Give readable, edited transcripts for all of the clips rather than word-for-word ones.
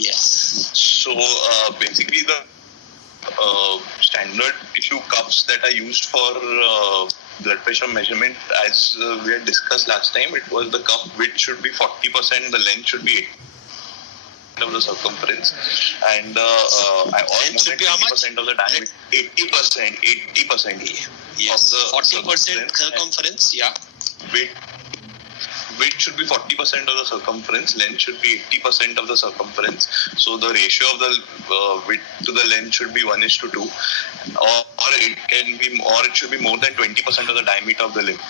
Yes. So basically the standard tissue cups that are used for blood pressure measurement, as we had discussed last time, it was the cup width should be 40%, the length should be 80% of the circumference, and more than 20% of the diameter. 80%. Yes. Of the 40% circumference. Yeah. Width should be 40% of the circumference, length should be 80% of the circumference. So the ratio of the width to the length should be 1:2, or it should be more than 20% of the diameter of the limb.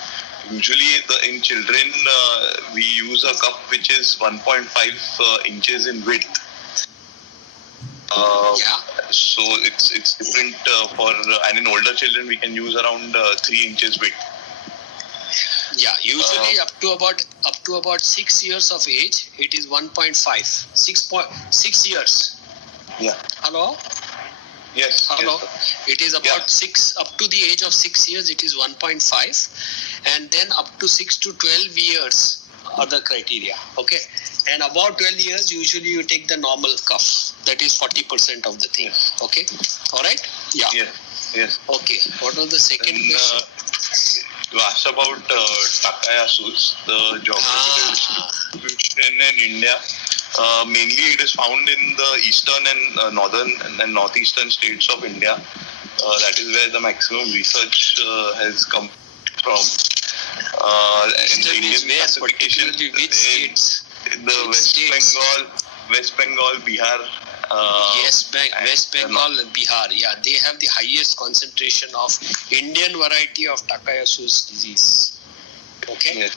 Usually, in children, we use a cup which is 1.5 inches in width. So it's different and in older children we can use around 3 inches width. Yeah, usually up to about 6 years of age, it is 1.5. 6 years. Yeah. Hello? Yes. Hello. Yes, it is about 6, up to the age of 6 years, it is 1.5. And then up to 6 to 12 years are the criteria. Okay. And about 12 years, usually you take the normal cuff. That is 40% of the thing. Yes. Okay. All right? Yeah. Yes. Okay. What was the second question? You asked about Takayasus, the geographical distribution in India. Mainly it is found in the eastern and northern and northeastern states of India. That is where the maximum research has come from. In the Indian classification, which states? The West Bengal, Bihar. West Bengal, Bihar. Yeah, they have the highest concentration of Indian variety of Takayasu's disease. Okay.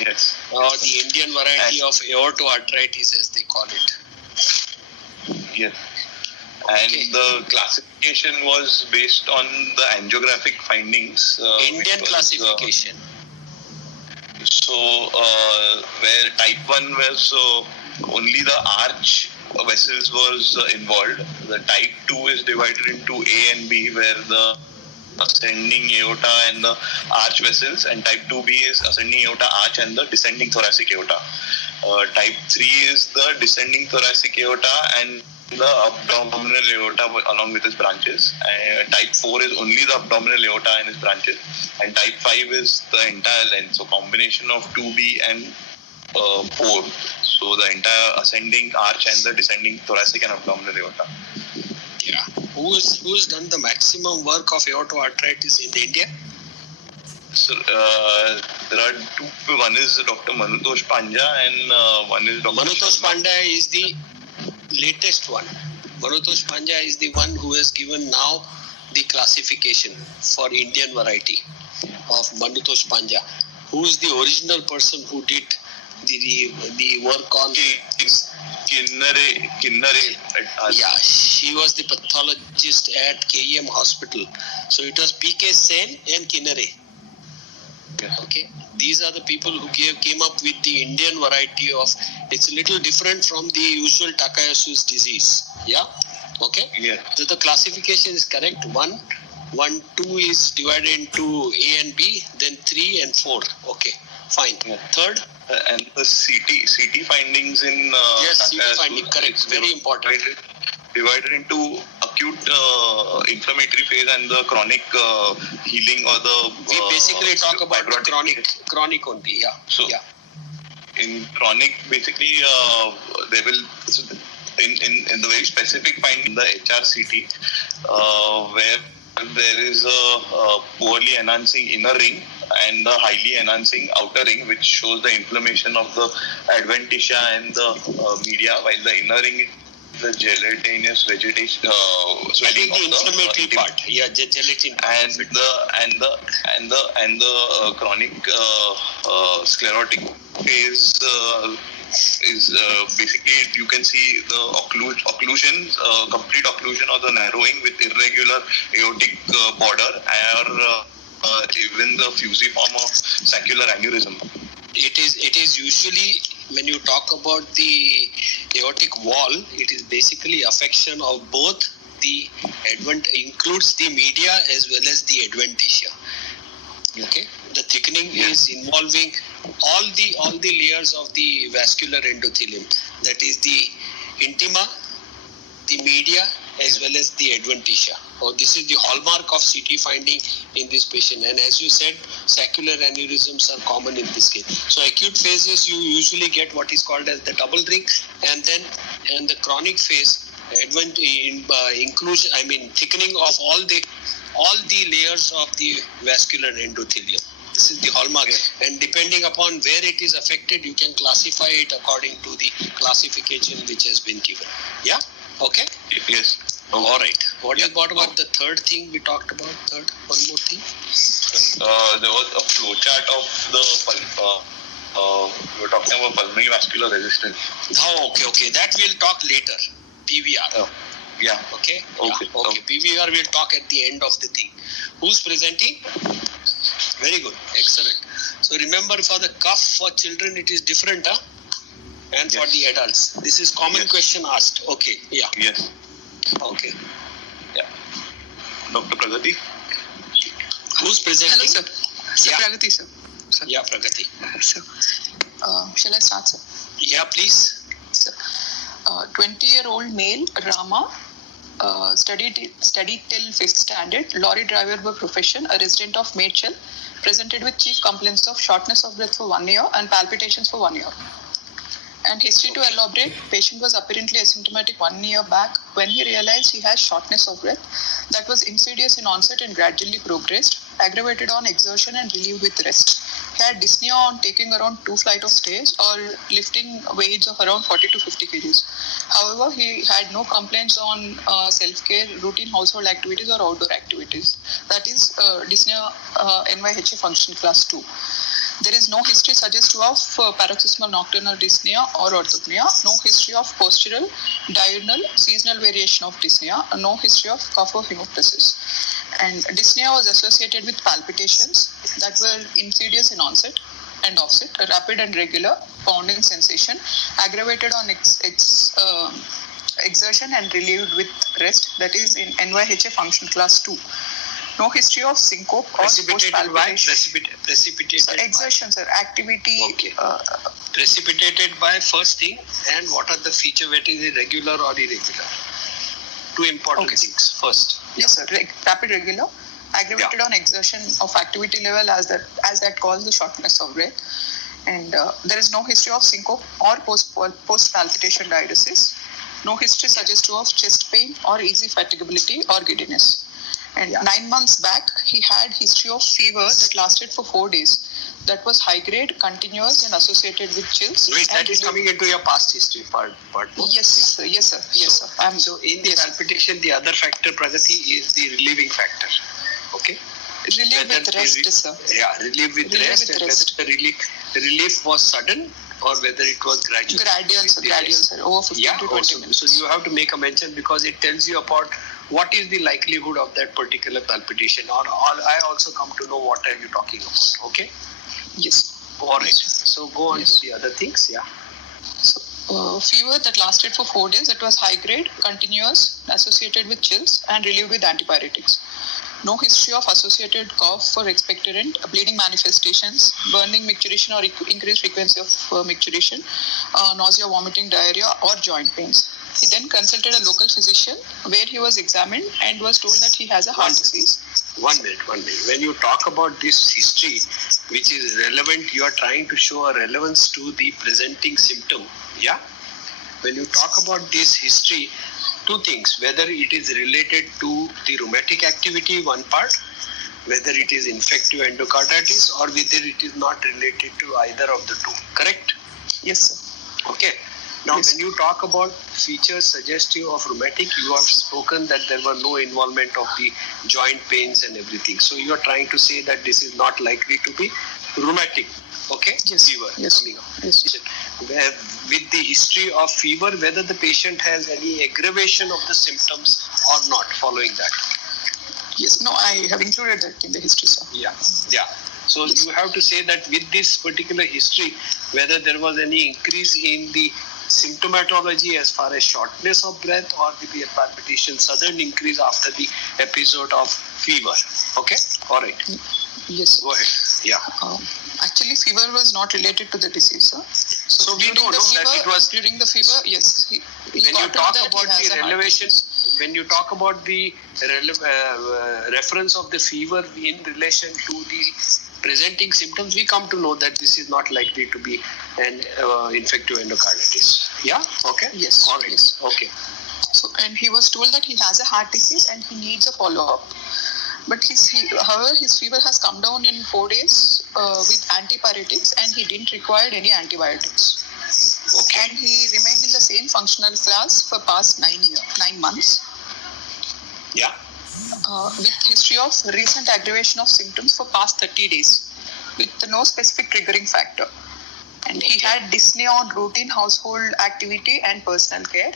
Yes. Or the Indian variety of aortoarthritis, as they call it. Yes. And the classification was based on the angiographic findings. Indian classification. Where type 1 was only the arch vessels was involved. The type 2 is divided into A and B, where the ascending aorta and the arch vessels, and type 2B is ascending aorta, arch, and the descending thoracic aorta. Type 3 is the descending thoracic aorta and the abdominal aorta along with its branches. Type 4 is only the abdominal aorta and its branches. And type 5 is the entire length. So combination of 2B and 4. So the entire ascending arch and the descending thoracic and abdominal aorta. Yeah. Who's done the maximum work of aortoarthritis in India? So there are two. One is Dr. Manutosh Panja and one is Dr. Manutosh Panja is the latest one. Manutosh Panja is the one who has given now the classification for Indian variety of Manutosh Panja. Who is the original person who did the work on Kinnare. Yeah, she was the pathologist at KEM Hospital. So it was P.K. Sen and Kinnare. Yes. Okay, these are the people who came up with the Indian variety of. It's a little different from the usual Takayasu's disease. Yeah. Okay. Yeah. So the classification is correct. 1, 2 is divided into A and B, then 3 and 4. Okay. Fine. Yeah. Third. And the CT findings in yes, CT finding correct. Very important. Divided into acute inflammatory phase and the chronic healing, or the we basically talk about the chronic only. Yeah. So in chronic, basically they will in the very specific finding, the HRCT, where there is a poorly enhancing inner ring and the highly enhancing outer ring, which shows the inflammation of the adventitia and the media, while the inner ring is the gelatinous vegetation swelling of the inflammatory part. Yeah, gelatin. And the chronic sclerotic phase is basically, you can see the occlusion, complete occlusion of the narrowing with irregular aortic border, or even the fusiform of saccular aneurysm. It is usually, when you talk about the aortic wall, it is basically affection of both the includes the media as well as the adventitia. Okay, the thickening is involving all the layers of the vascular endothelium. That is the intima, the media, as well as the adventitia. This is the hallmark of CT finding in this patient. And as you said, saccular aneurysms are common in this case. So acute phases, you usually get what is called as the double ring, and then in the chronic phase, inclusion, thickening of all the layers of the vascular endothelium. This is the hallmark, and depending upon where it is affected, you can classify it according to the classification which has been given. Yeah? Okay? Yes. All right. What about the third thing we talked about? One more thing. There was a flowchart of the we were talking about pulmonary vascular resistance. Oh, okay. That we'll talk later. PVR. Yeah. Okay. Okay. PVR we'll talk at the end of the thing. Who's presenting? Very good. Excellent. So remember, for the cuff for children it is different, huh? And for the adults. This is common question asked. Okay. Yeah. Yes. Okay. Yeah. Dr. Pragati? Who's presenting? Hello, sir. Sir, Yeah. Pragati, sir. Yeah, Pragati. Sir. Shall I start, sir? Yeah, please. Sir. 20-year-old male, Rama, studied till 5th standard, lorry driver by profession, a resident of Maychel, presented with chief complaints of shortness of breath for 1 year and palpitations for 1 year. And history to elaborate, patient was apparently asymptomatic 1 year back when he realized he has shortness of breath that was insidious in onset and gradually progressed, aggravated on exertion and relieved with rest. He had dyspnea on taking around 2 flights of stairs or lifting weights of around 40 to 50 kgs. However, he had no complaints on self-care, routine household activities or outdoor activities. That is dyspnea NYHA function class 2. There is no history suggestive of paroxysmal nocturnal dyspnea or orthopnea, no history of postural, diurnal, seasonal variation of dyspnea, no history of cough or hemoptysis. And dyspnea was associated with palpitations that were insidious in onset and offset, a rapid and regular pounding sensation, aggravated on exertion and relieved with rest, that is in NYHA function class 2. No history of syncope or post-palpitation. Precipitated So exertion, sir, activity. Okay. Precipitated by first thing, and what are the feature, whether it is regular or irregular? Two important things. First. Yes, sir. Rapid regular, aggravated on exertion of activity level as that causes the shortness of breath. And there is no history of syncope or post-palpitation diuresis. No history suggestive of chest pain or easy fatigability or giddiness. And 9 months back, he had history of fever that lasted for 4 days. That was high grade, continuous, and associated with chills. Wait, that is coming into your past history part. Yes, sir. So in the palpitation, the other factor, Pragati, is the relieving factor. Okay. Relief with rest, sir. Yeah, relief with rest. And whether the relief was sudden or whether it was gradual. Gradual, sir. Over 15 to 20 minutes. So you have to make a mention because it tells you about what is the likelihood of that particular palpitation, or I also come to know what are you talking about. Okay. Yes. All right. So go on to the other things. Yeah. So fever that lasted for 4 days. It was high grade, continuous, associated with chills, and relieved with antipyretics. No history of associated cough or expectorant, bleeding manifestations, burning micturition or increased frequency of micturition, nausea, vomiting, diarrhea, or joint pains. He then consulted a local physician where he was examined and was told that he has a heart disease. 1 minute. When you talk about this history, which is relevant, you are trying to show a relevance to the presenting symptom. Yeah? When you talk about this history, 2 things, whether it is related to the rheumatic activity, one part, whether it is infective endocarditis, or whether it is not related to either of the two. Correct? Yes, sir. Okay. Now, when you talk about features suggestive of rheumatic, you have spoken that there were no involvement of the joint pains and everything. So you are trying to say that this is not likely to be rheumatic. Okay? Yes. Fever coming up. Yes. With the history of fever, whether the patient has any aggravation of the symptoms or not following that. Yes. No, I have included that in the history, sir. Yeah. So you have to say that with this particular history, whether there was any increase in the symptomatology as far as shortness of breath or the palpitation, sudden increase after the episode of fever. Okay? All right. Yes. Go ahead. Yeah. Actually, fever was not related to the disease, sir. So we don't know that it was during the fever. Yes. When you talk that he about has the a heart relevation, disease. when you talk about the reference of the fever in relation to the presenting symptoms, we come to know that this is not likely to be an infective endocarditis. Yeah. Okay. Yes. All right. Yes. Okay. So, and he was told that he has a heart disease and he needs a follow-up. But however, his fever has come down in 4 days with antipyretics, and he didn't require any antibiotics. Okay. And he remained in the same functional class for past 9 months. Yeah. With history of recent aggravation of symptoms for past 30 days with no specific triggering factor. And he had dyspnea on routine household activity and personal care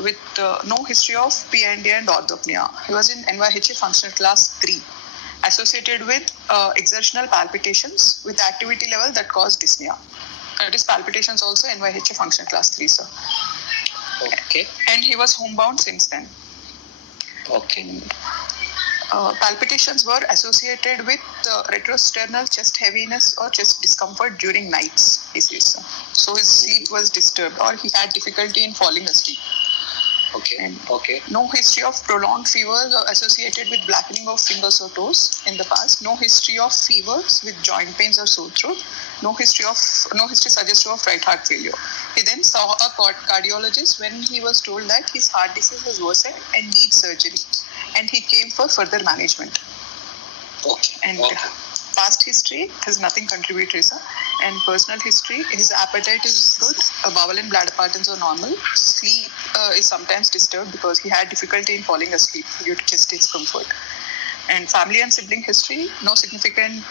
with no history of PND and orthopnea. He was in NYHA functional class 3 associated with exertional palpitations with activity level that caused dyspnea. That is palpitations also NYHA functional class 3, sir. Okay. And he was homebound since then. Okay. Palpitations were associated with retrosternal chest heaviness or chest discomfort during nights, he says. So his sleep was disturbed or he had difficulty in falling asleep. Okay. And Okay. no history of prolonged fever associated with blackening of fingers or toes in the past. No history of fevers with joint pains or sore throat. No history suggestive of right heart failure. He then saw a cardiologist when he was told that his heart disease has worsened and needs surgery. And he came for further management. Okay. And Okay. past history has nothing contributory, sir. And personal history, his appetite is good. Bowel and bladder patterns are normal. Sleep is sometimes disturbed because he had difficulty in falling asleep due to chest discomfort. And family and sibling history, no significant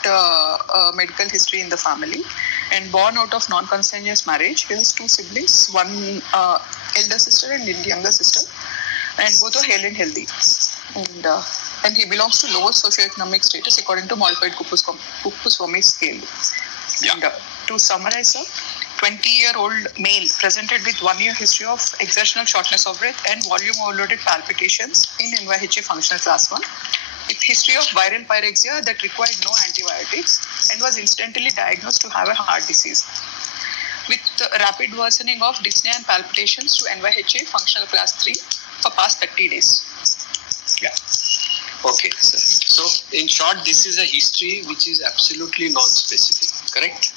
medical history in the family. And born out of non-consanguineous marriage, he has 2 siblings, one elder sister and younger sister. And both are hale and healthy. And he belongs to lower socioeconomic status according to modified Kupus-Fomi scale. Yeah. And to summarize, sir, 20-year-old male presented with 1-year history of exertional shortness of breath and volume overloaded palpitations in NYHA functional class 1 with history of viral pyrexia that required no antibiotics and was incidentally diagnosed to have a heart disease. With rapid worsening of dyspnea and palpitations to NYHA functional class 3 for past 30 days. Yeah. Okay, sir. So, in short, this is a history which is absolutely non-specific, correct?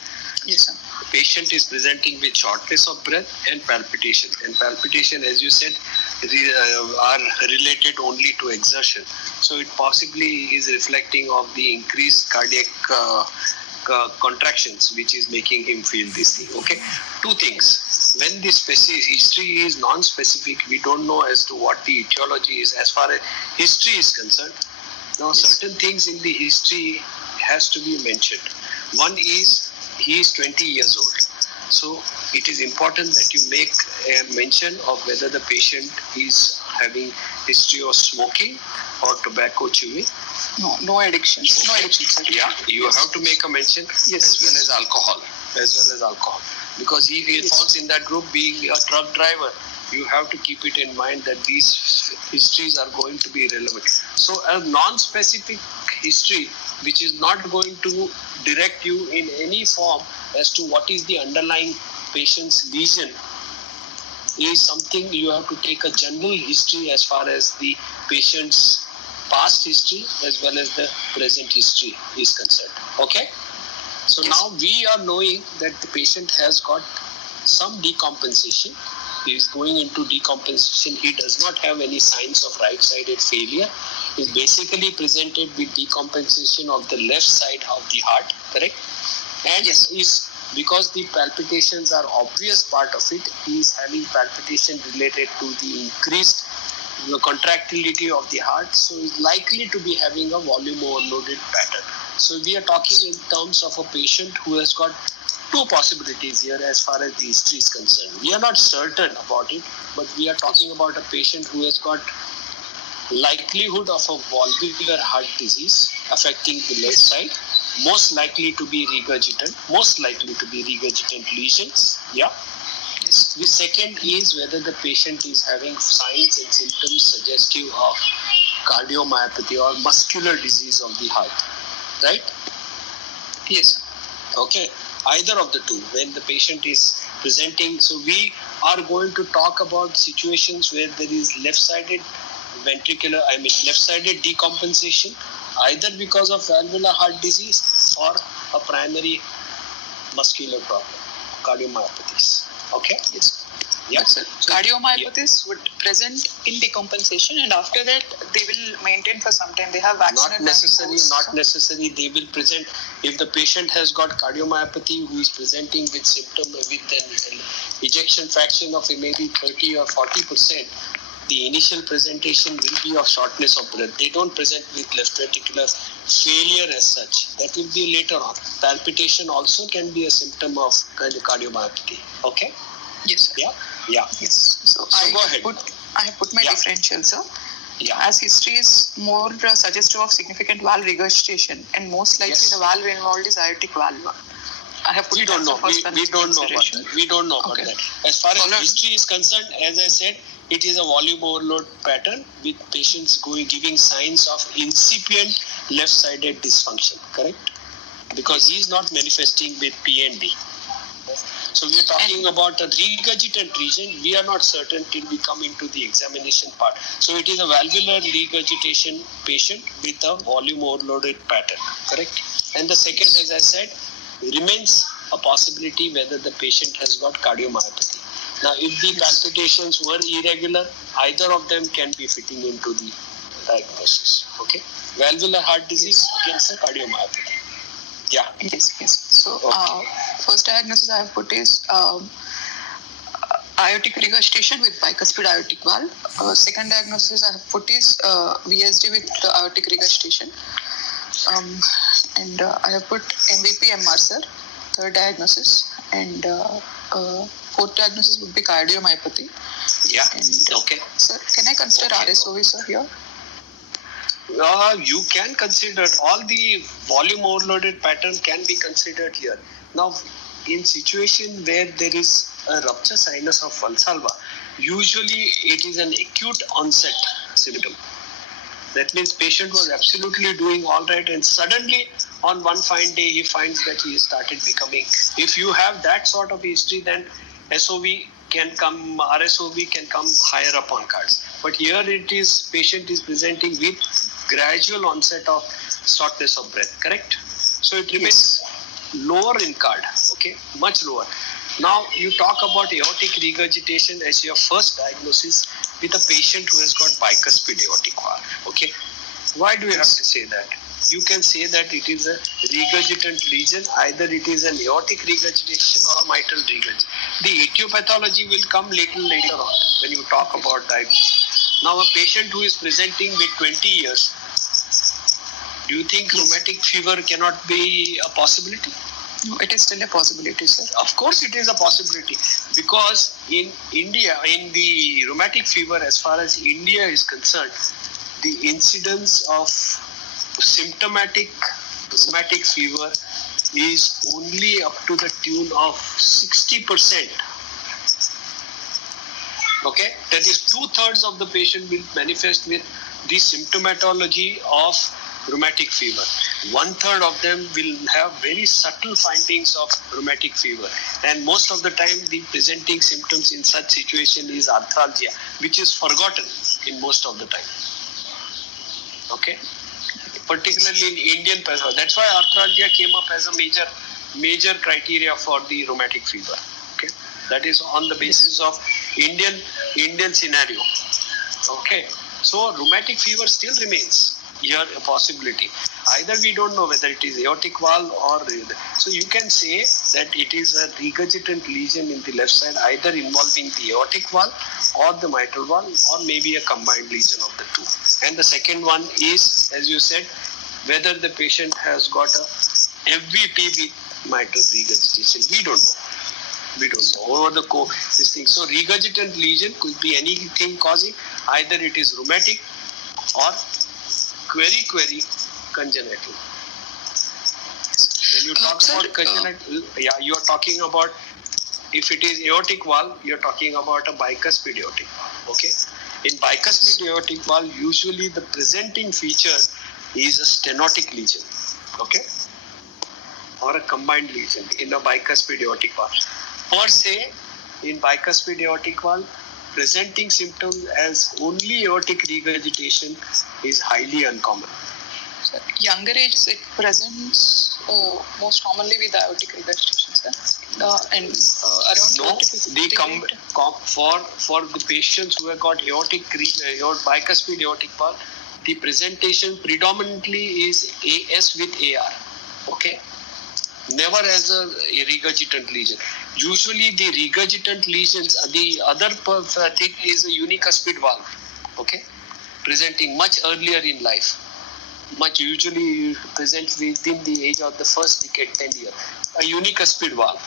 Yes, sir. The patient is presenting with shortness of breath and palpitation. And palpitation, as you said, are related only to exertion. So, it possibly is reflecting of the increased cardiac contractions, which is making him feel this thing. Okay. 2 things. When the history is non-specific, we don't know as to what the etiology is as far as history is concerned. Now, certain things in the history has to be mentioned. One is he is 20 years old. So, it is important that you make a mention of whether the patient is having history of smoking or tobacco chewing. No addiction. No addiction, sir. Yeah, you have to make a mention as well as alcohol. Because if he falls in that group, being a truck driver, you have to keep it in mind that these histories are going to be relevant. So a non-specific history which is not going to direct you in any form as to what is the underlying patient's lesion is something you have to take a general history as far as the patient's past history as well as the present history is concerned. Okay? So now we are knowing that the patient has got some decompensation. He is going into decompensation. He does not have any signs of right-sided failure. He is basically presented with decompensation of the left side of the heart, correct? And is because the palpitations are obvious part of it, he is having palpitation related to the increased contractility of the heart, so is likely to be having a volume overloaded pattern. So we are talking in terms of a patient who has got 2 possibilities here as far as the history is concerned. We are not certain about it, but we are talking about a patient who has got likelihood of a valvular heart disease affecting the left side, most likely to be regurgitant lesions. Yeah. The second is whether the patient is having signs and symptoms suggestive of cardiomyopathy or muscular disease of the heart. Right? Yes. Okay. Either of the two. When the patient is presenting, so we are going to talk about situations where there is left-sided decompensation, either because of valvular heart disease or a primary muscular problem, cardiomyopathies. Okay? Yes. Yeah. So cardiomyopathies would present in decompensation, and after that they will maintain for some time. They have vaccine. Not necessary. They will present if the patient has got cardiomyopathy who is presenting with symptom with an ejection fraction of maybe 30 or 40%. The initial presentation will be of shortness of breath. They don't present with left ventricular failure as such. That will be later on. Palpitation also can be a symptom of cardiomyopathy. Okay? Yes. Yeah. Yeah. Yes. So go ahead. I have put my differential, sir. Yeah. As history is more suggestive of significant valve regurgitation, and most likely the valve involved is aortic valve. I have put we don't know. We don't know about that. We don't know about that. As far as history is concerned, as I said, it is a volume overload pattern with patients giving signs of incipient left-sided dysfunction. Correct? Because he is not manifesting with PND. So we are talking about a regurgitant region. We are not certain till we come into the examination part. So it is a valvular regurgitation patient with a volume overloaded pattern. Correct? And the second, as I said, remains a possibility whether the patient has got cardiomyopathy. Now, if the palpitations were irregular, either of them can be fitting into the diagnosis. Okay? Valvular heart disease against a cardiomyopathy. Yeah. Yes. So, first diagnosis I have put is aortic regurgitation with bicuspid aortic valve. Second diagnosis I have put is VSD with aortic regurgitation. And I have put MVP MR, sir. Third diagnosis. And fourth diagnosis would be cardiomyopathy. Yeah. And, okay. Sir, can I consider RSOV, sir, here? You can consider all the volume overloaded pattern can be considered here. Now, in situation where there is a rupture sinus of Valsalva, usually it is an acute onset symptom. That means patient was absolutely doing all right, and suddenly on one fine day he finds that he started becoming. If you have that sort of history, then RSOV can come higher up on cards. But here it is, patient is presenting with gradual onset of shortness of breath, correct? So it remains lower in card, okay, much lower. Now you talk about aortic regurgitation as your first diagnosis with a patient who has got bicuspid aortic valve, okay? Why do you have to say that? You can say that it is a regurgitant lesion, either it is an aortic regurgitation or a mitral regurgitation. The etiopathology will come little later on when you talk about diagnosis. Now a patient who is presenting with 20 years, do you think rheumatic fever cannot be a possibility? No, it is still a possibility, sir. Of course it is a possibility, because in India, in the rheumatic fever, as far as India is concerned, the incidence of symptomatic rheumatic fever is only up to the tune of 60%. Okay, that is 2/3 of the patient will manifest with the symptomatology of rheumatic fever. 1/3 of them will have very subtle findings of rheumatic fever, and most of the time the presenting symptoms in such situation is arthralgia, which is forgotten in most of the time. Okay, particularly in Indian patient. That's why arthralgia came up as a major criteria for the rheumatic fever. Okay, that is on the basis of Indian scenario. Okay, so rheumatic fever still remains here a possibility. Either we don't know whether it is aortic valve or so you can say that it is a regurgitant lesion in the left side, either involving the aortic valve or the mitral valve, or maybe a combined lesion of the two. And the second one is, as you said, whether the patient has got a MVP with mitral regurgitation. We don't know. Over the this thing. So regurgitant lesion could be anything causing, either it is rheumatic or query congenital. When you talk about congenital, you are talking about, if it is aortic valve, you are talking about a bicuspid aortic valve. Okay, in bicuspid aortic valve, usually the presenting feature is a stenotic lesion. Okay, or a combined lesion in a bicuspid aortic valve. Per se, in bicuspid aortic valve, presenting symptoms as only aortic regurgitation is highly uncommon. So, younger age, it presents most commonly with aortic regurgitation, sir. And around No, 40 for the patients who have got aortic bicuspid aortic valve, the presentation predominantly is AS with AR. Okay, never as a regurgitant lesion. Usually the regurgitant lesions, the other thing is a unicuspid valve. Okay, presenting much earlier in life. Much usually present within the age of the first decade, 10 years. A unicuspid valve.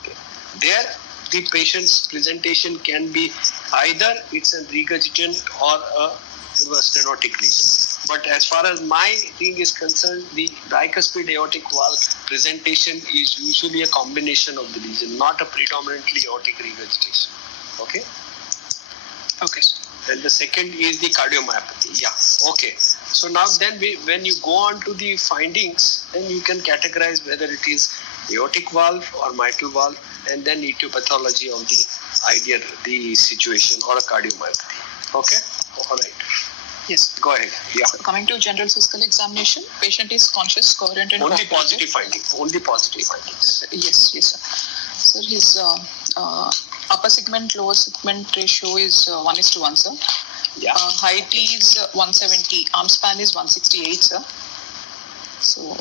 Okay. There, the patient's presentation can be either it's a regurgitant or a stenotic lesion. But as far as my thing is concerned, the bicuspid aortic valve presentation is usually a combination of the lesion, not a predominantly aortic regurgitation. Okay? Okay. And the second is the cardiomyopathy. Yeah. Okay. So now then when you go on to the findings, then you can categorize whether it is aortic valve or mitral valve, and then etiology of the situation or a cardiomyopathy. Okay. All right. Yes. Go ahead. Yeah. So coming to general physical examination, patient is conscious, coherent, and only cooperative. positive findings. Only positive findings. Yes, sir. Sir, his upper segment, lower segment ratio is 1:1, sir. Yeah. Height is 170. Arm span is 168, sir. So,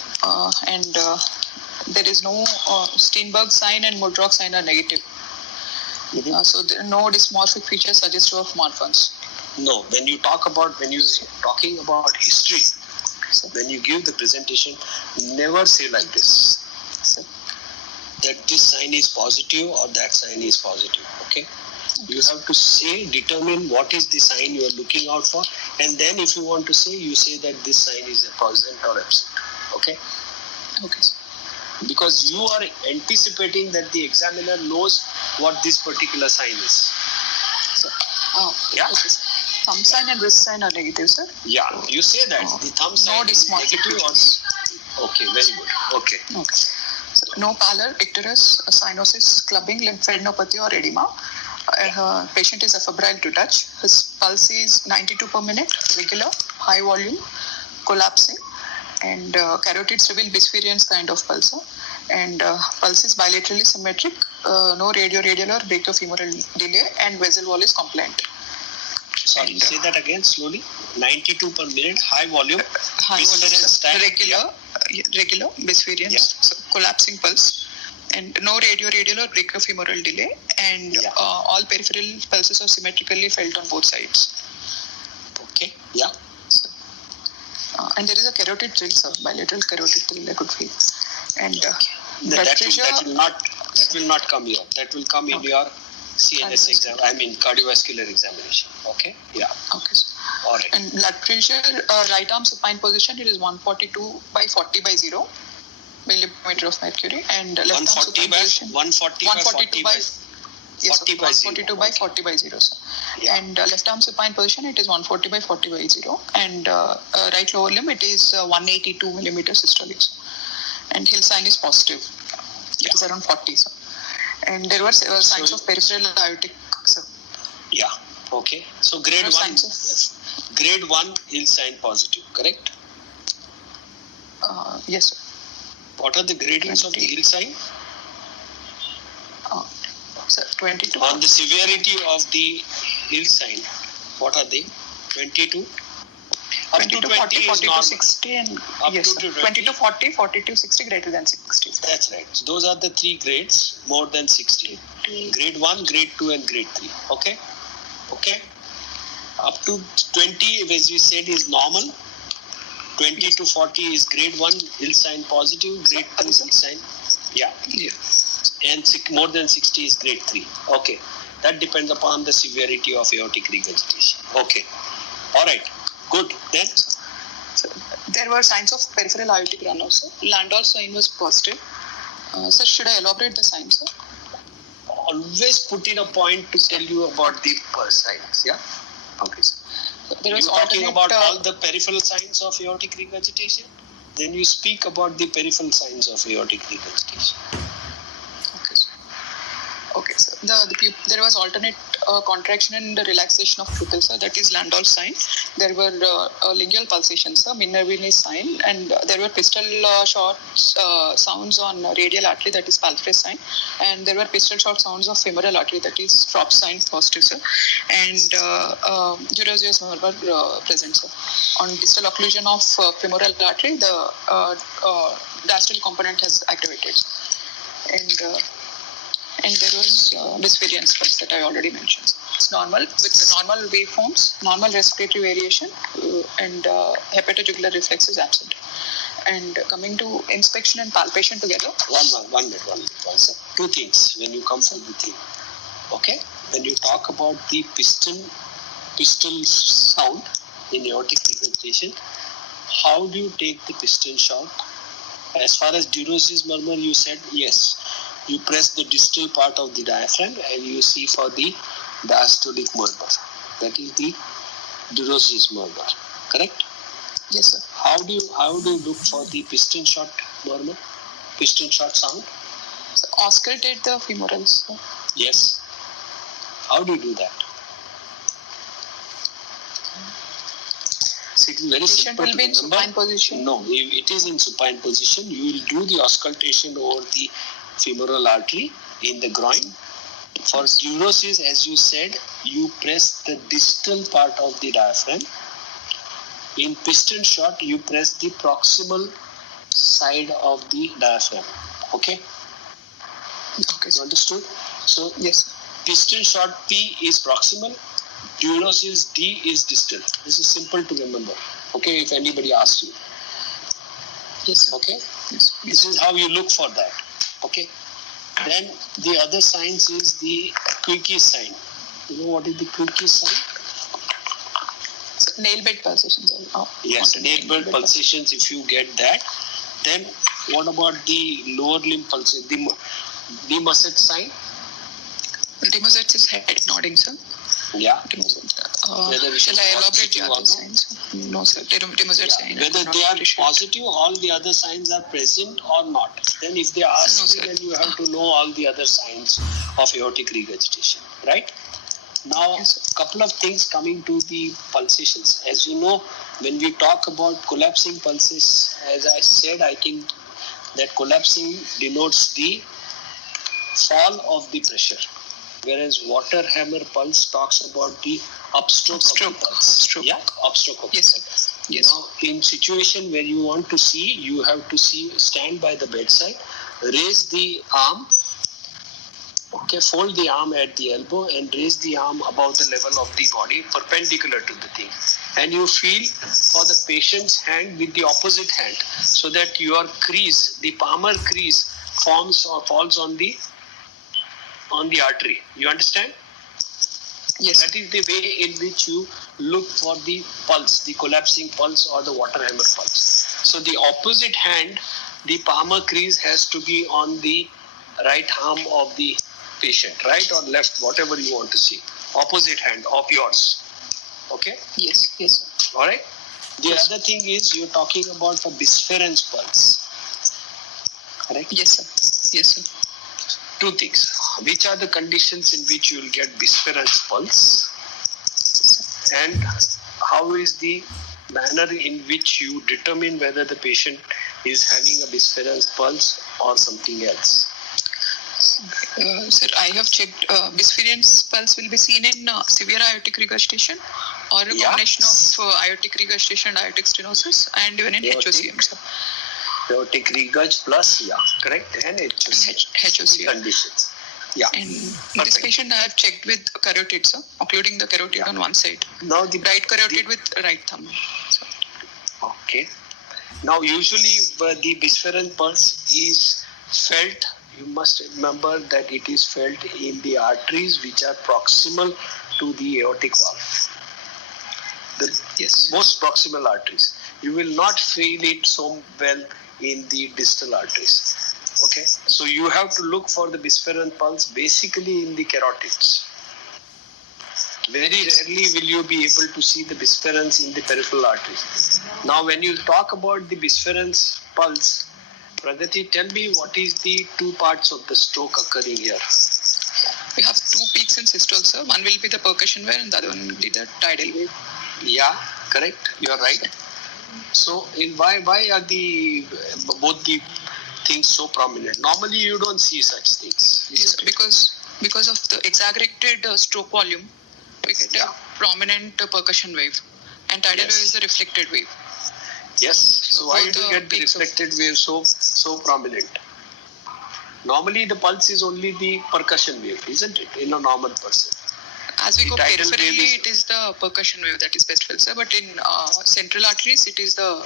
there is no Steinberg sign and Mudrock sign are negative. Mm-hmm. So there are no dysmorphic features suggestive of Marfan's. No, when you're talking about history, when you give the presentation, never say like this, that this sign is positive or that sign is positive. Okay? You have to determine what is the sign you are looking out for, and then if you want to say, you say that this sign is present or absent. Okay? Okay. Because you are anticipating that the examiner knows what this particular sign is. Yeah? Okay, sir. Thumb sign and wrist sign are negative, sir. Yeah, you say that. The thumb sign is dysmorphic negative or... Okay, very good. Okay. So, no pallor, icterus, cyanosis, clubbing, lymphadenopathy or edema. Patient is afebrile to touch. His pulse is 92 per minute, regular, high volume, collapsing, and carotids reveal Bispherians kind of pulse. And pulse is bilaterally symmetric, no radial or brachiofemoral delay, and vessel wall is compliant. Sorry, say that again slowly. 92 per minute, high volume, regular, Bispherians, so collapsing pulse, and no radial or brachiofemoral delay, and all peripheral pulses are symmetrically felt on both sides. Okay. Yeah. So, and there is a carotid thrill, sir, bilateral carotid thrill I could feel, and blood pressure. That will not come here. That will come in your CNS exam. I mean cardiovascular examination. Okay. Yeah. Okay. Sir. All right. And blood pressure, right arm supine position, it is 142/40/0 millimeter of mercury, and left arm supine position 142 by 142/40/0, sir. Yeah. And left arm supine position, it is 140/40/0, and right lower limb, it is 182 millimeter systolic, sir. And Hill sign is positive. It is around 40, sir. And there were several signs of peripheral aortic, sir. Yeah. Okay. So grade 1. Grade 1 Hill sign positive, correct? Yes, sir. What are the gradings of the Hill sign? Sir, 22. On the severity of the Hill sign, what are they? 22? Up 20 to 40, 20 is 40 to normal. 60, and Up yes, to sir. 20. 20 to 40, 40 to 60, greater than 60. Sir. That's right. So those are the 3 grades, more than 60. Grade 1, grade 2 and grade 3. Okay? Okay? Up to 20, as we said, is normal. 20 to 40 is grade 1, Hill sign positive. Grade 2 is Hill sign. Yeah. And more than 60 is grade 3. Okay. That depends upon the severity of aortic regurgitation. Okay. All right. Good. Then? So, there were signs of peripheral aortic run also. Landau sign was positive. Sir, should I elaborate the signs, sir? Always put in a point to tell you about the signs. Yeah? Okay. So, there was You're talking about all the peripheral signs of aortic regurgitation. Then you speak about the peripheral signs of aortic regurgitation. Okay. there was alternate contraction and the relaxation of pupil, sir. That is Landau's sign. There were lingual pulsations, sir, Minervini's sign, and there were pistol short sounds on radial artery, that is Palfrey's sign, and there were pistol short sounds of femoral artery, that is Stropp's sign positive, sir. And Durozius murmur present, sir. On distal occlusion of femoral artery, the diastolic component has activated, and there was dysphagia pulse that I already mentioned. It's normal with the normal waveforms, normal respiratory variation, and hepatojugular reflex is absent. And coming to inspection and palpation together. One minute. Two things when you come to the thing. Okay? When you talk about the pistol sound in aortic regurgitation, how do you take the piston shock? As far as Durozius murmur, you said yes. You press the distal part of the diaphragm and you see for the diastolic murmur. That is the Durozius murmur. Correct? Yes, sir. How do you look for the piston shot murmur? Piston shot sound? So auscultate the femorals, sir. Yes. How do you do that? So it is very Patient simple will to be in remember. supine position. No, if it is in supine position, you will do the auscultation over the femoral artery in the groin. For Durozius, as you said, you press the distal part of the diaphragm. In piston shot, you press the proximal side of the diaphragm. Okay? Okay, You sir. understood? So, Yes. piston shot P is proximal, Durozius D is distal. This is simple to remember. Okay, if anybody asks you. Yes, sir. Okay? Yes. This is how you look for that. Okay? Then the other signs is the Quickey sign. You know what is the Quickey sign? Nail bed pulsations. Yes, nail bed pulsations. If you get that, then what about the lower limb pulsation? The Musset sign? Demoset is head nodding, sir. Yeah. Whether shall I elaborate the other signs? No, sir. Demoset sign. Whether they are positive, all the other signs are present or not. Then if they ask you, then you have to know all the other signs of aortic regurgitation, right? Now, couple of things coming to the pulsations. As you know, when we talk about collapsing pulses, as I said, I think that collapsing denotes the fall of the pressure, whereas water hammer pulse talks about the upstroke of the pulse. Upstroke. Yeah, upstroke of the Yes, pulse. sir. Yes. Now, in situation where you want to see, you have to stand by the bedside, raise the arm, okay, fold the arm at the elbow and raise the arm above the level of the body, perpendicular to the thing. And you feel for the patient's hand with the opposite hand, so that your crease, the palmar crease, forms or falls on the artery. You understand? Yes. That is the way in which you look for the pulse, the collapsing pulse or the water hammer pulse. So the opposite hand, the palmar crease has to be on the right arm of the patient, right or left, whatever you want to see. Opposite hand of yours. Okay? Yes. Yes, sir. All right? The other thing is you're talking about a bisference pulse. Correct? Yes, sir. Yes, sir. Two things. Which are the conditions in which you will get bisference pulse? And how is the manner in which you determine whether the patient is having a bisference pulse or something else? Sir, I have checked. Bisference pulse will be seen in severe aortic regurgitation or a combination of aortic regurgitation and aortic stenosis, and even in HOCM, sir. Aortic regurg plus, correct, and HOCM conditions. Yeah. And in this patient, I have checked with carotid, sir, occluding the carotid on one side. Now the Right carotid with right thumb. Sir. Okay. Now usually the bisference pulse is felt. You must remember that it is felt in the arteries which are proximal to the aortic valve. The most proximal arteries. You will not feel it so well in the distal arteries. Okay, so you have to look for the bisference pulse basically in the carotids. Very rarely will you be able to see the bisference in the peripheral arteries. Now, when you talk about the bisference pulse, Pragati, tell me what is the two parts of the stroke occurring here? We have two peaks in systole, sir. One will be the percussion wave and the other one will be the tidal wave. Yeah, correct. You are right. So, in why are the both the things so prominent? Normally, you don't see such things. Yes, because of the exaggerated stroke volume, we get a prominent percussion wave, and tidal wave is a reflected wave. Yes. So why do you get the reflected wave so prominent? Normally, the pulse is only the percussion wave, isn't it? In a normal person. As we The go tidal wave peripherally, it is the percussion wave that is best felt, sir. But in central arteries, it is the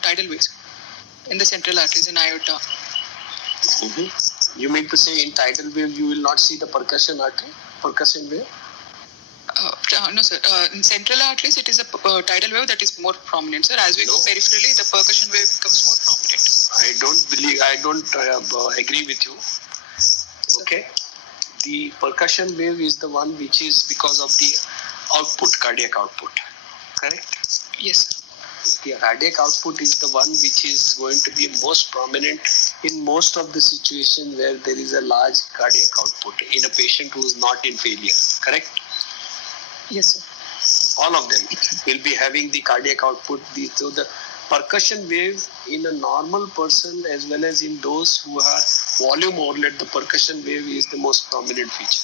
tidal waves. In the central arteries, in aorta. You mean to say in tidal wave you will not see the percussion wave? No, sir. In central arteries, it is a tidal wave that is more prominent, sir. As we go peripherally, the percussion wave becomes more prominent. I don't agree with you. Okay. The percussion wave is the one which is because of the output, cardiac output. Correct? Yes, sir. The cardiac output is the one which is going to be most prominent in most of the situations where there is a large cardiac output in a patient who is not in failure. Correct? Yes, sir. All of them will be having the cardiac output. So the percussion wave in a normal person as well as in those who are volume overload, the percussion wave is the most prominent feature.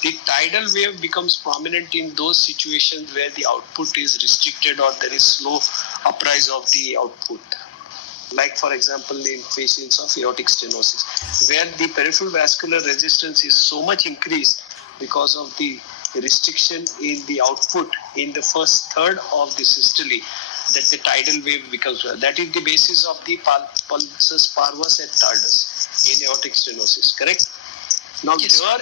The tidal wave becomes prominent in those situations where the output is restricted or there is slow uprise of the output. Like for example in patients of aortic stenosis, where the peripheral vascular resistance is so much increased because of the restriction in the output in the first third of the systole, that the tidal wave becomes. That is the basis of the pulsus parvus et tardus in aortic stenosis, correct? Now Yes. here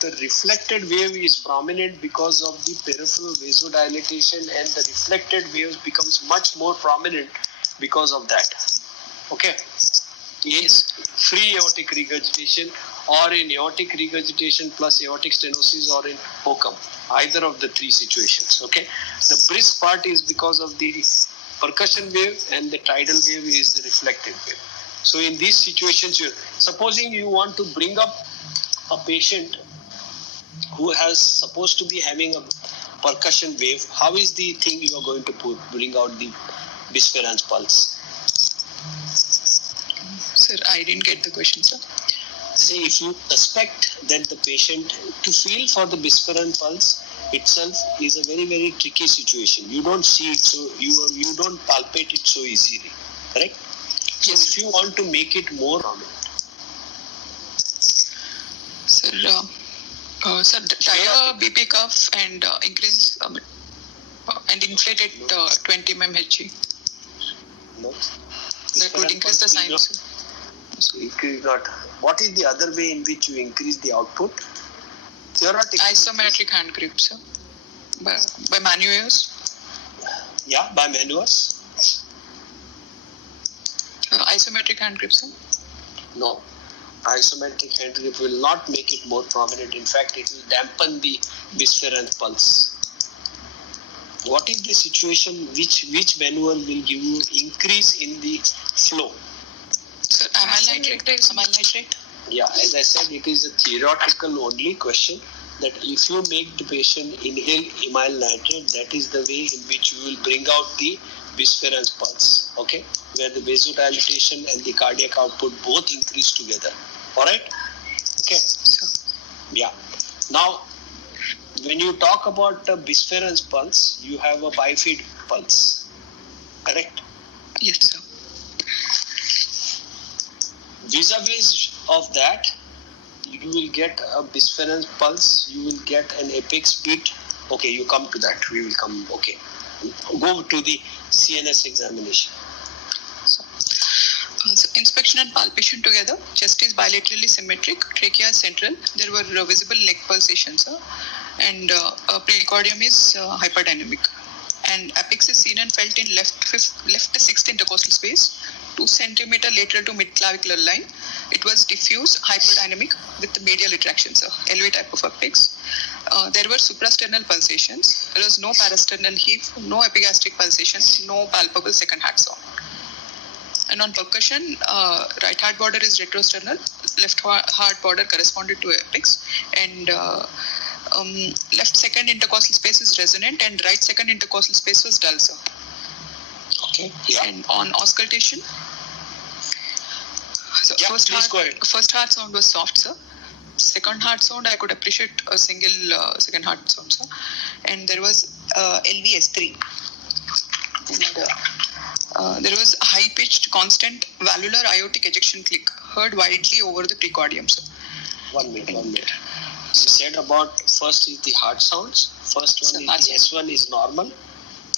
the reflected wave is prominent because of the peripheral vasodilatation, and the reflected wave becomes much more prominent because of that. Okay? In free aortic regurgitation or in aortic regurgitation plus aortic stenosis or in HOCM, either of the three situations. Okay? The brisk part is because of the percussion wave, and the tidal wave is the reflected wave. So in these situations, supposing you want to bring up a patient who has supposed to be having a percussion wave, how is the thing you are going to bring out the bisference pulse? Sir, I didn't get the question, sir. Say if you suspect that the patient, to feel for the bisference pulse itself is a very, very tricky situation. You don't see it, so you don't palpate it so easily, correct? So if you want to make it more prominent. Sir, tie a BP cuff and increase and inflate it 20 mmHg. No. That would increase the signs. Increase not. What is the other way in which you increase the output? Theoretically. Isometric hand grip, sir. By manuals. Yeah, by manuals. Isometric hand grip, sir. No. Isometric hand grip will not make it more prominent. In fact, it will dampen the bisference pulse. What is the situation? Which manual will give you increase in the flow? Sir, amyl nitrate. Yeah, as I said, it is a theoretical only question, that if you make the patient inhale amyl nitrate, that is the way in which you will bring out the bisference pulse, okay, where the vasodilatation and the cardiac output both increase together. All right? Okay. Yeah. Now, when you talk about the bisference pulse, you have a bifid pulse, correct? Yes, sir. Vis-a-vis of that, you will get a bisference pulse, you will get an apex beat. Okay, you come to that. We will come. Okay. Go to the CNS examination. So inspection and palpation together. Chest is bilaterally symmetric. Trachea is central. There were visible neck pulsations, and precordium is hyperdynamic. And apex is seen and felt in left sixth intercostal space, 2 centimeter lateral to mid-clavicular line. It was diffuse, hyperdynamic with the medial retraction, sir. LV type of apex. There were suprasternal pulsations. There was no parasternal heave, no epigastric pulsation, no palpable second heart sound. And on percussion, right heart border is retrosternal, left heart border corresponded to apex, and left second intercostal space is resonant, and right second intercostal space was dull, sir. Okay. Yeah. And on auscultation, so Yeah, please go ahead. first heart sound was soft, sir. Second heart sound, I could appreciate a single second heart sound, sir. And there was LVS3. And there was a high-pitched, constant valvular aortic ejection click heard widely over the precordium, sir. 1 minute. You said about first is the heart sounds. First one is the S1 is normal.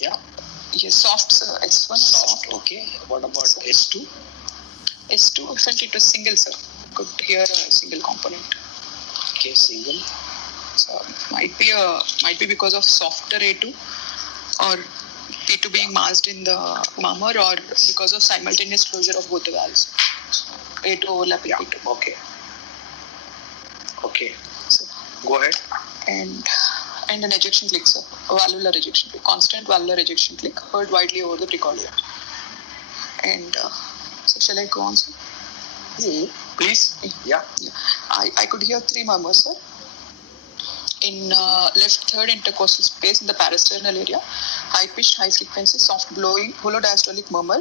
Yeah. Yes, soft, sir. S1 is soft. Okay. What about S2? S2, I felt it was single, sir. Could hear a single component. Okay, single. So might be because of softer A2, or P2 being masked in the murmur, or because of simultaneous closure of both the valves. A2 overlapping P2. Okay. So, go ahead. And an ejection click, sir. A valvular ejection click. Constant valvular ejection click heard widely over the precordium. And so shall I go on, sir? Please. Yeah. I could hear 3 murmurs, sir. In left third intercostal space in the parasternal area, high pitched, high frequency, soft blowing, holodiastolic murmur,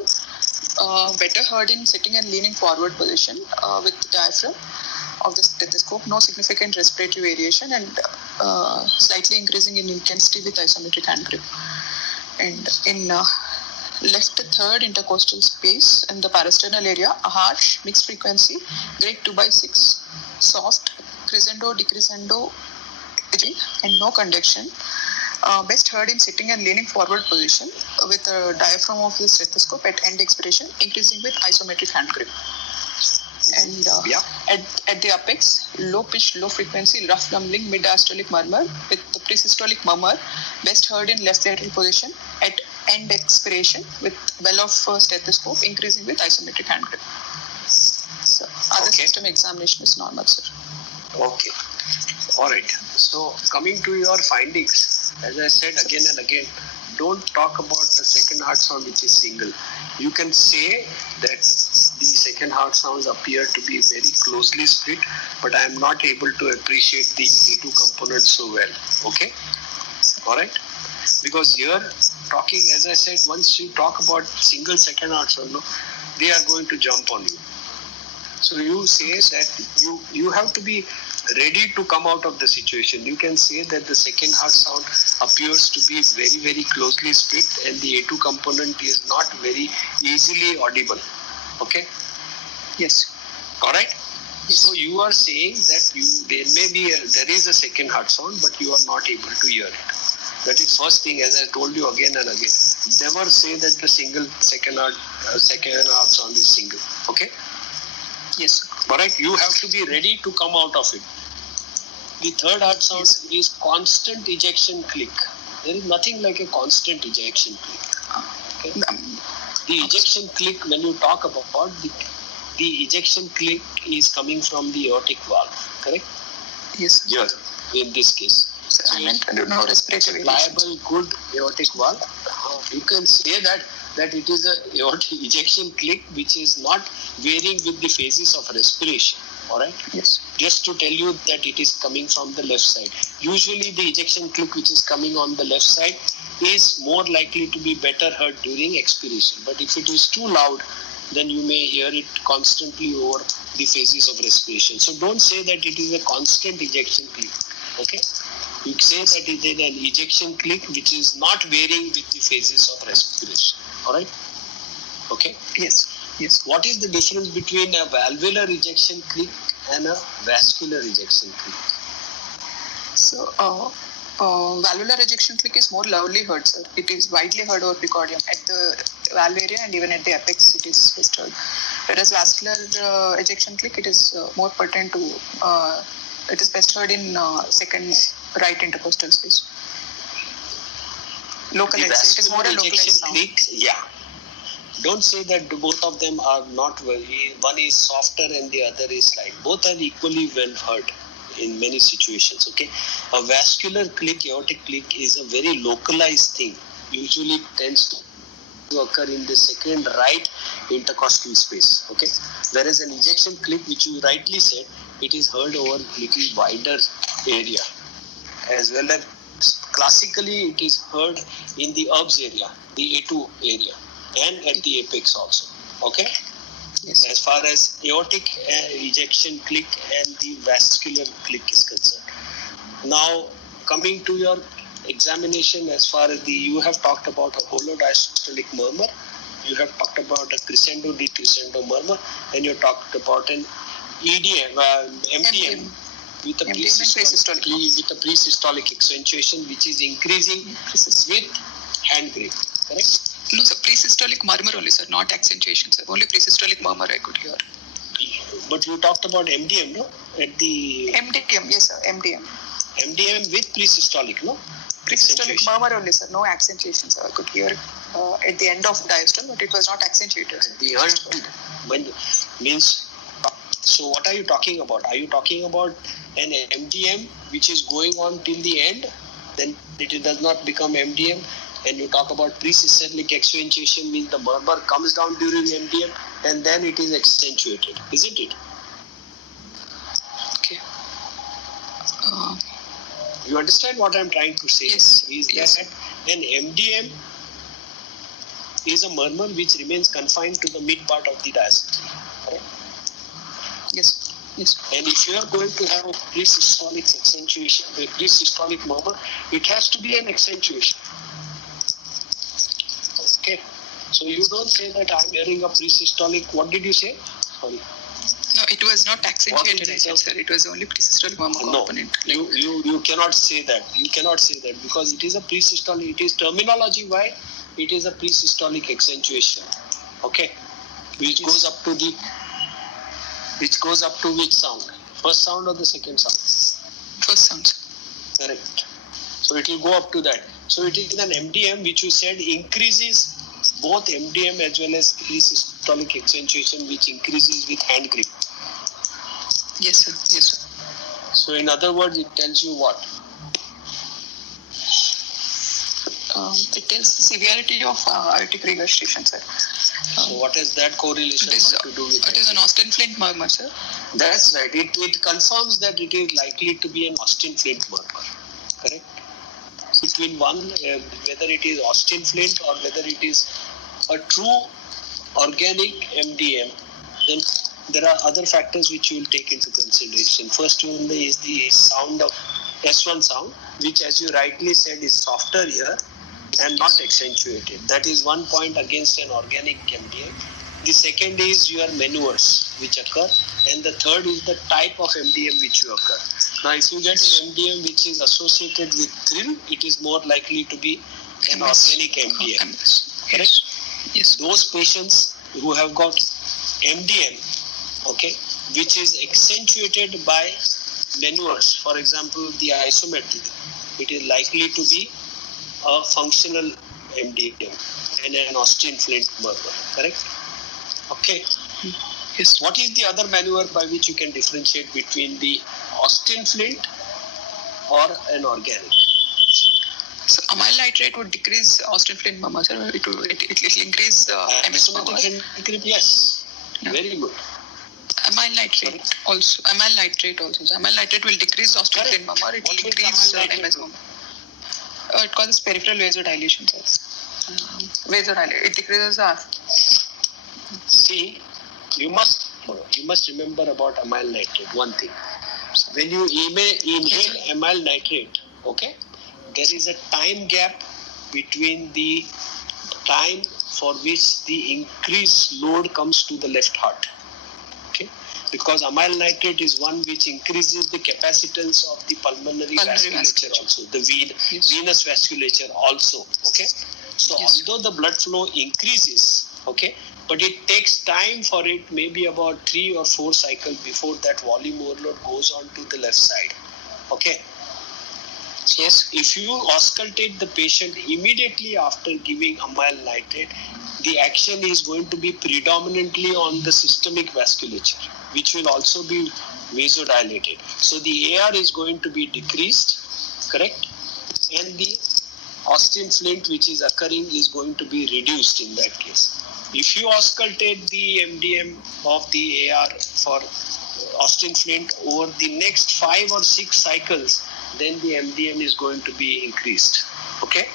better heard in sitting and leaning forward position with the diaphragm of the stethoscope, no significant respiratory variation, and slightly increasing in intensity with isometric hand grip. And in left third intercostal space in the parasternal area, a harsh, mixed frequency, grade 2/6, soft, crescendo, decrescendo, and no conduction. Best heard in sitting and leaning forward position with a diaphragm of the stethoscope at end expiration, increasing with isometric hand grip. And at the apex, low pitch, low frequency, rough rumbling, mid-diastolic murmur with the presystolic murmur, best heard in left lateral position at end expiration with well of stethoscope, increasing with isometric hand grip. So other system examination is normal, sir. Okay. All right. So coming to your findings, as I said again and again, don't talk about the second heart sound which is single. You can say that the second heart sounds appear to be very closely split, but I am not able to appreciate the A2 component so well. Okay? All right? Because here, talking, as I said, once you talk about single second heart sound, they are going to jump on you. So you say that you have to be ready to come out of the situation. You can say that the second heart sound appears to be very, very closely split, and the A2 component is not very easily audible. Okay? Yes. All right? Yes. So you are saying that there is a second heart sound, but you are not able to hear it. That is first thing, as I told you again and again. Never say that the second heart sound is single. Okay? Yes. All right, you have to be ready to come out of it. The third heart sound is constant ejection click. There is nothing like a constant ejection click. Okay? The ejection click, when you talk about the ejection click is coming from the aortic valve, correct? Yes. Yes. In this case. So I meant no respiratory pliable, good aortic valve. You can say that it is a aortic ejection click which is not varying with the phases of respiration. All right? Yes. Just to tell you that it is coming from the left side. Usually the ejection click which is coming on the left side is more likely to be better heard during expiration. But if it is too loud, then you may hear it constantly over the phases of respiration. So don't say that it is a constant ejection click. Okay? You say that it is an ejection click which is not varying with the phases of respiration. Alright? Okay? Yes. Yes. What is the difference between a valvular ejection click and a vascular ejection click? So, valvular ejection click is more loudly heard, sir. It is widely heard over precordium at the valve area, and even at the apex it is best heard. Whereas vascular ejection click, it is more pertinent to, it is best heard in second right intercostal space. Localized. It is more a localized sound. Yeah. Don't say that both of them are not very, one is softer and the other is light. Both are equally well heard in many situations. Okay. A vascular click, aortic click is a very localized thing. Usually tends to to occur in the second right intercostal space. Okay, whereas an ejection click, which you rightly said, it is heard over little wider area, as well as classically it is heard in the urbs area, the A2 area, and at the apex also. Okay. Yes. As far as aortic ejection click and the vascular click is concerned. Now, coming to your examination, as far as you have talked about a holodiastolic murmur, you have talked about a crescendo decrescendo murmur, and you talked about an EDM, MDM, with a pre-systolic accentuation, which is increasing with hand grip. Correct? No, sir, pre-systolic murmur only, sir, not accentuation, sir. Only pre-systolic murmur I could hear. But you talked about MDM, no? At the MDM, yes, sir, MDM. MDM with pre-systolic, no? Pre-systolic murmur only, sir. No accentuation, sir. I could hear at the end of diastole, but it was not accentuated. The end means. So what are you talking about? Are you talking about an MDM which is going on till the end? Then it does not become MDM. And you talk about pre-systolic accentuation, means the murmur comes down during MDM and then it is accentuated, isn't it? Okay. You understand what I'm trying to say? Yes. Is Yes. that an MDM is a murmur which remains confined to the mid part of the diastole. Right? Yes. Yes. And if you are going to have a pre-systolic accentuation, a pre-systolic murmur, it has to be an accentuation. Okay. So you don't say that I'm hearing a pre-systolic. What did you say? Sorry. No, it was not accentuated, I said, sir. It was only pre-systolic murmur component. You cannot say that. You cannot say that because it is a pre-systolic. It is terminology. Why? It is a pre-systolic accentuation. Okay. Which goes up to which sound? First sound or the second sound? First sound. Correct. So it will go up to that. So it is an MDM which you said increases both MDM as well as pre-systolic accentuation, which increases with hand grip. Yes, sir. Yes, sir. So in other words, it tells you what? It tells the severity of aortic regurgitation, sir. So what is that correlation to do with it? Is an Austin Flint murmur, sir. That's right. It confirms that it is likely to be an Austin Flint murmur. Correct? Between one, whether it is Austin Flint or whether it is a true organic MDM, then there are other factors which you will take into consideration. First one is the sound of S1 sound, which as you rightly said is softer here and not accentuated. That is one point against an organic MDM. The second is your maneuvers which occur, and the third is the type of MDM which you occur. Now, if you get an MDM which is associated with thrill, it is more likely to be an organic MDM. Correct? Yes. Those patients who have got MDM, okay, which is accentuated by maneuvers, for example, the isometry, it is likely to be a functional MDM and an Austin Flint murmur. Correct? Okay. Yes. What is the other maneuver by which you can differentiate between the Austin Flint or an organic? So amyl nitrate would decrease Austin Flint murmur, sir. It will increase MS murmur. Yes. Yeah. Very good. Amyl nitrate also. Amyl nitrate also. So amyl nitrate will decrease Austin Flint murmur. It will increase MS murmur. It causes peripheral vasodilation, sir. Vasodilation. It decreases the. See, you must remember about amyl nitrate. One thing, when you inhale amyl nitrate, okay, there is a time gap between the time for which the increased load comes to the left heart. Okay, because amyl nitrate is one which increases the capacitance of the pulmonary vasculature also, the venous vasculature also. Okay, so although the blood flow increases, okay, but it takes time for it, maybe about 3 or 4 cycles before that volume overload goes on to the left side. Okay. So if you auscultate the patient immediately after giving amyl nitrate, the action is going to be predominantly on the systemic vasculature, which will also be vasodilated. So the AR is going to be decreased, correct? And the Austin Flint which is occurring is going to be reduced in that case. If you auscultate the MDM of the AR for Austin Flint over the next 5 or 6 cycles, then the MDM is going to be increased. Okay?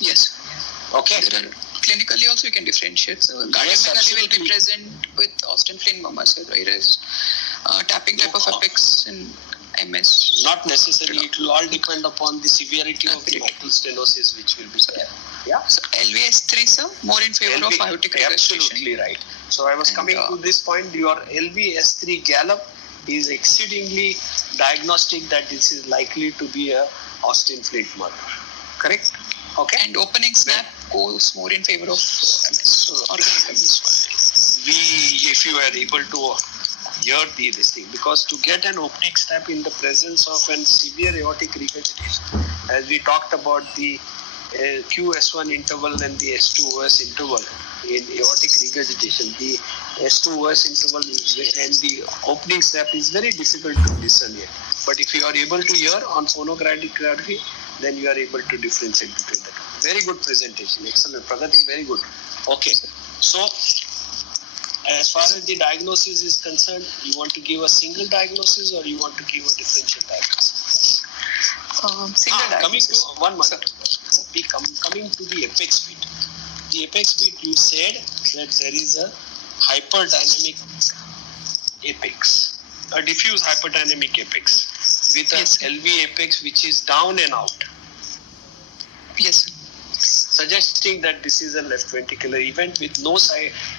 Yes. Okay. There are, clinically also you can differentiate. So cardiomegaly will be present with Austin Flint murmurs, whereas tapping type of apex in MS. Not necessarily. It will all depend upon the severity of the mitral stenosis which will be there. Yeah. So LVS3, sir, more in favor of aortic regurgitation. Absolutely right. So I was coming to this point. Your LVS3 gallop is exceedingly diagnostic that this is likely to be a Austin Flint murmur. Correct? Okay. And opening snap goes more in favor of MS. Organic MS. If you are able to hear this thing, because to get an opening snap in the presence of an severe aortic regurgitation, as we talked about the QS1 interval and the S2OS interval in aortic regurgitation, the S2OS interval and the opening snap is very difficult to discern here. But if you are able to hear on phonography, then you are able to differentiate between the two. Very good presentation. Excellent. Pragati, very good. Okay. So, as far as the diagnosis is concerned, you want to give a single diagnosis or you want to give a differential diagnosis? Single diagnosis. Coming to the apex beat. The apex beat, you said that there is a hyperdynamic apex, a diffuse hyperdynamic apex with a LV apex which is down and out. Yes. Suggesting that this is a left ventricular event with no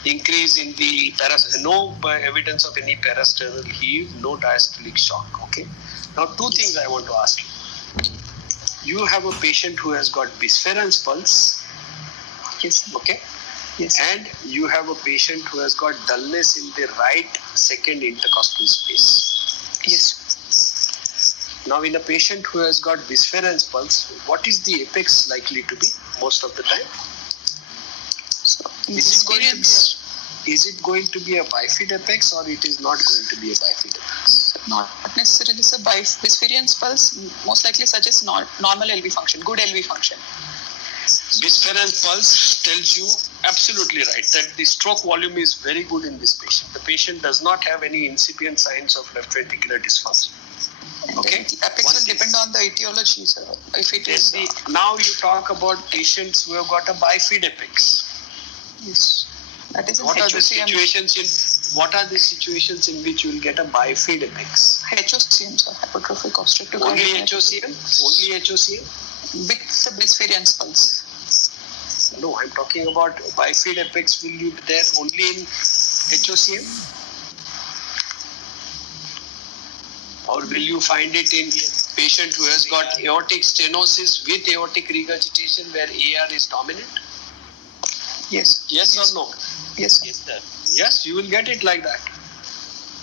increase in the no evidence of any parasternal heave, no diastolic shock. Okay. Now, 2 things I want to ask you. You have a patient who has got bisference pulse. Yes. Okay. Yes. And you have a patient who has got dullness in the right second intercostal space. Yes. Now, in a patient who has got bisference pulse, what is the apex likely to be most of the time? So, is it going to be a bifid apex or it is not going to be a bifid apex? Not necessarily. So, bisference pulse most likely suggests normal LV function, good LV function. Bisference pulse tells you absolutely right that the stroke volume is very good in this patient. The patient does not have any incipient signs of left ventricular dysfunction. And okay. The apex will depend on the etiology, sir. If it is now you talk about patients who have got a bifid apex. Yes. That is what are the situations in which you will get a bifid apex? HOCM, sir, hypertrophic obstructive only cardiomyopathy. Only HOCM? With the bisference pulse. No, I'm talking about bifid apex will be there only in HOCM? Or will you find it in patient who has got aortic stenosis with aortic regurgitation where AR is dominant? Yes. Yes or no? Yes. Yes, sir. Yes, you will get it like that.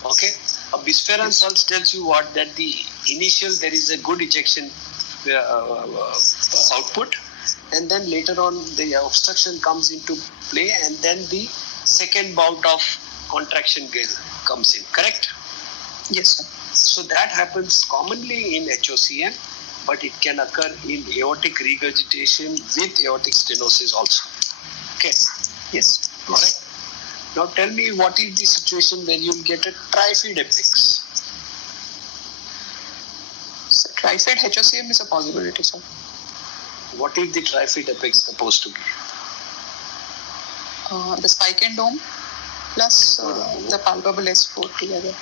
Okay. A bisference pulse tells you what? That the initial there is a good ejection output, and then later on the obstruction comes into play, and then the second bout of contraction comes in. Correct? Yes, sir. So that happens commonly in HOCM, but it can occur in aortic regurgitation with aortic stenosis also. Okay. Yes. All right. Now tell me, what is the situation where you will get a trifid apex? So, trifid HOCM is a possibility, sir. What is the trifid apex supposed to be? The spike and dome plus the palpable S4 together.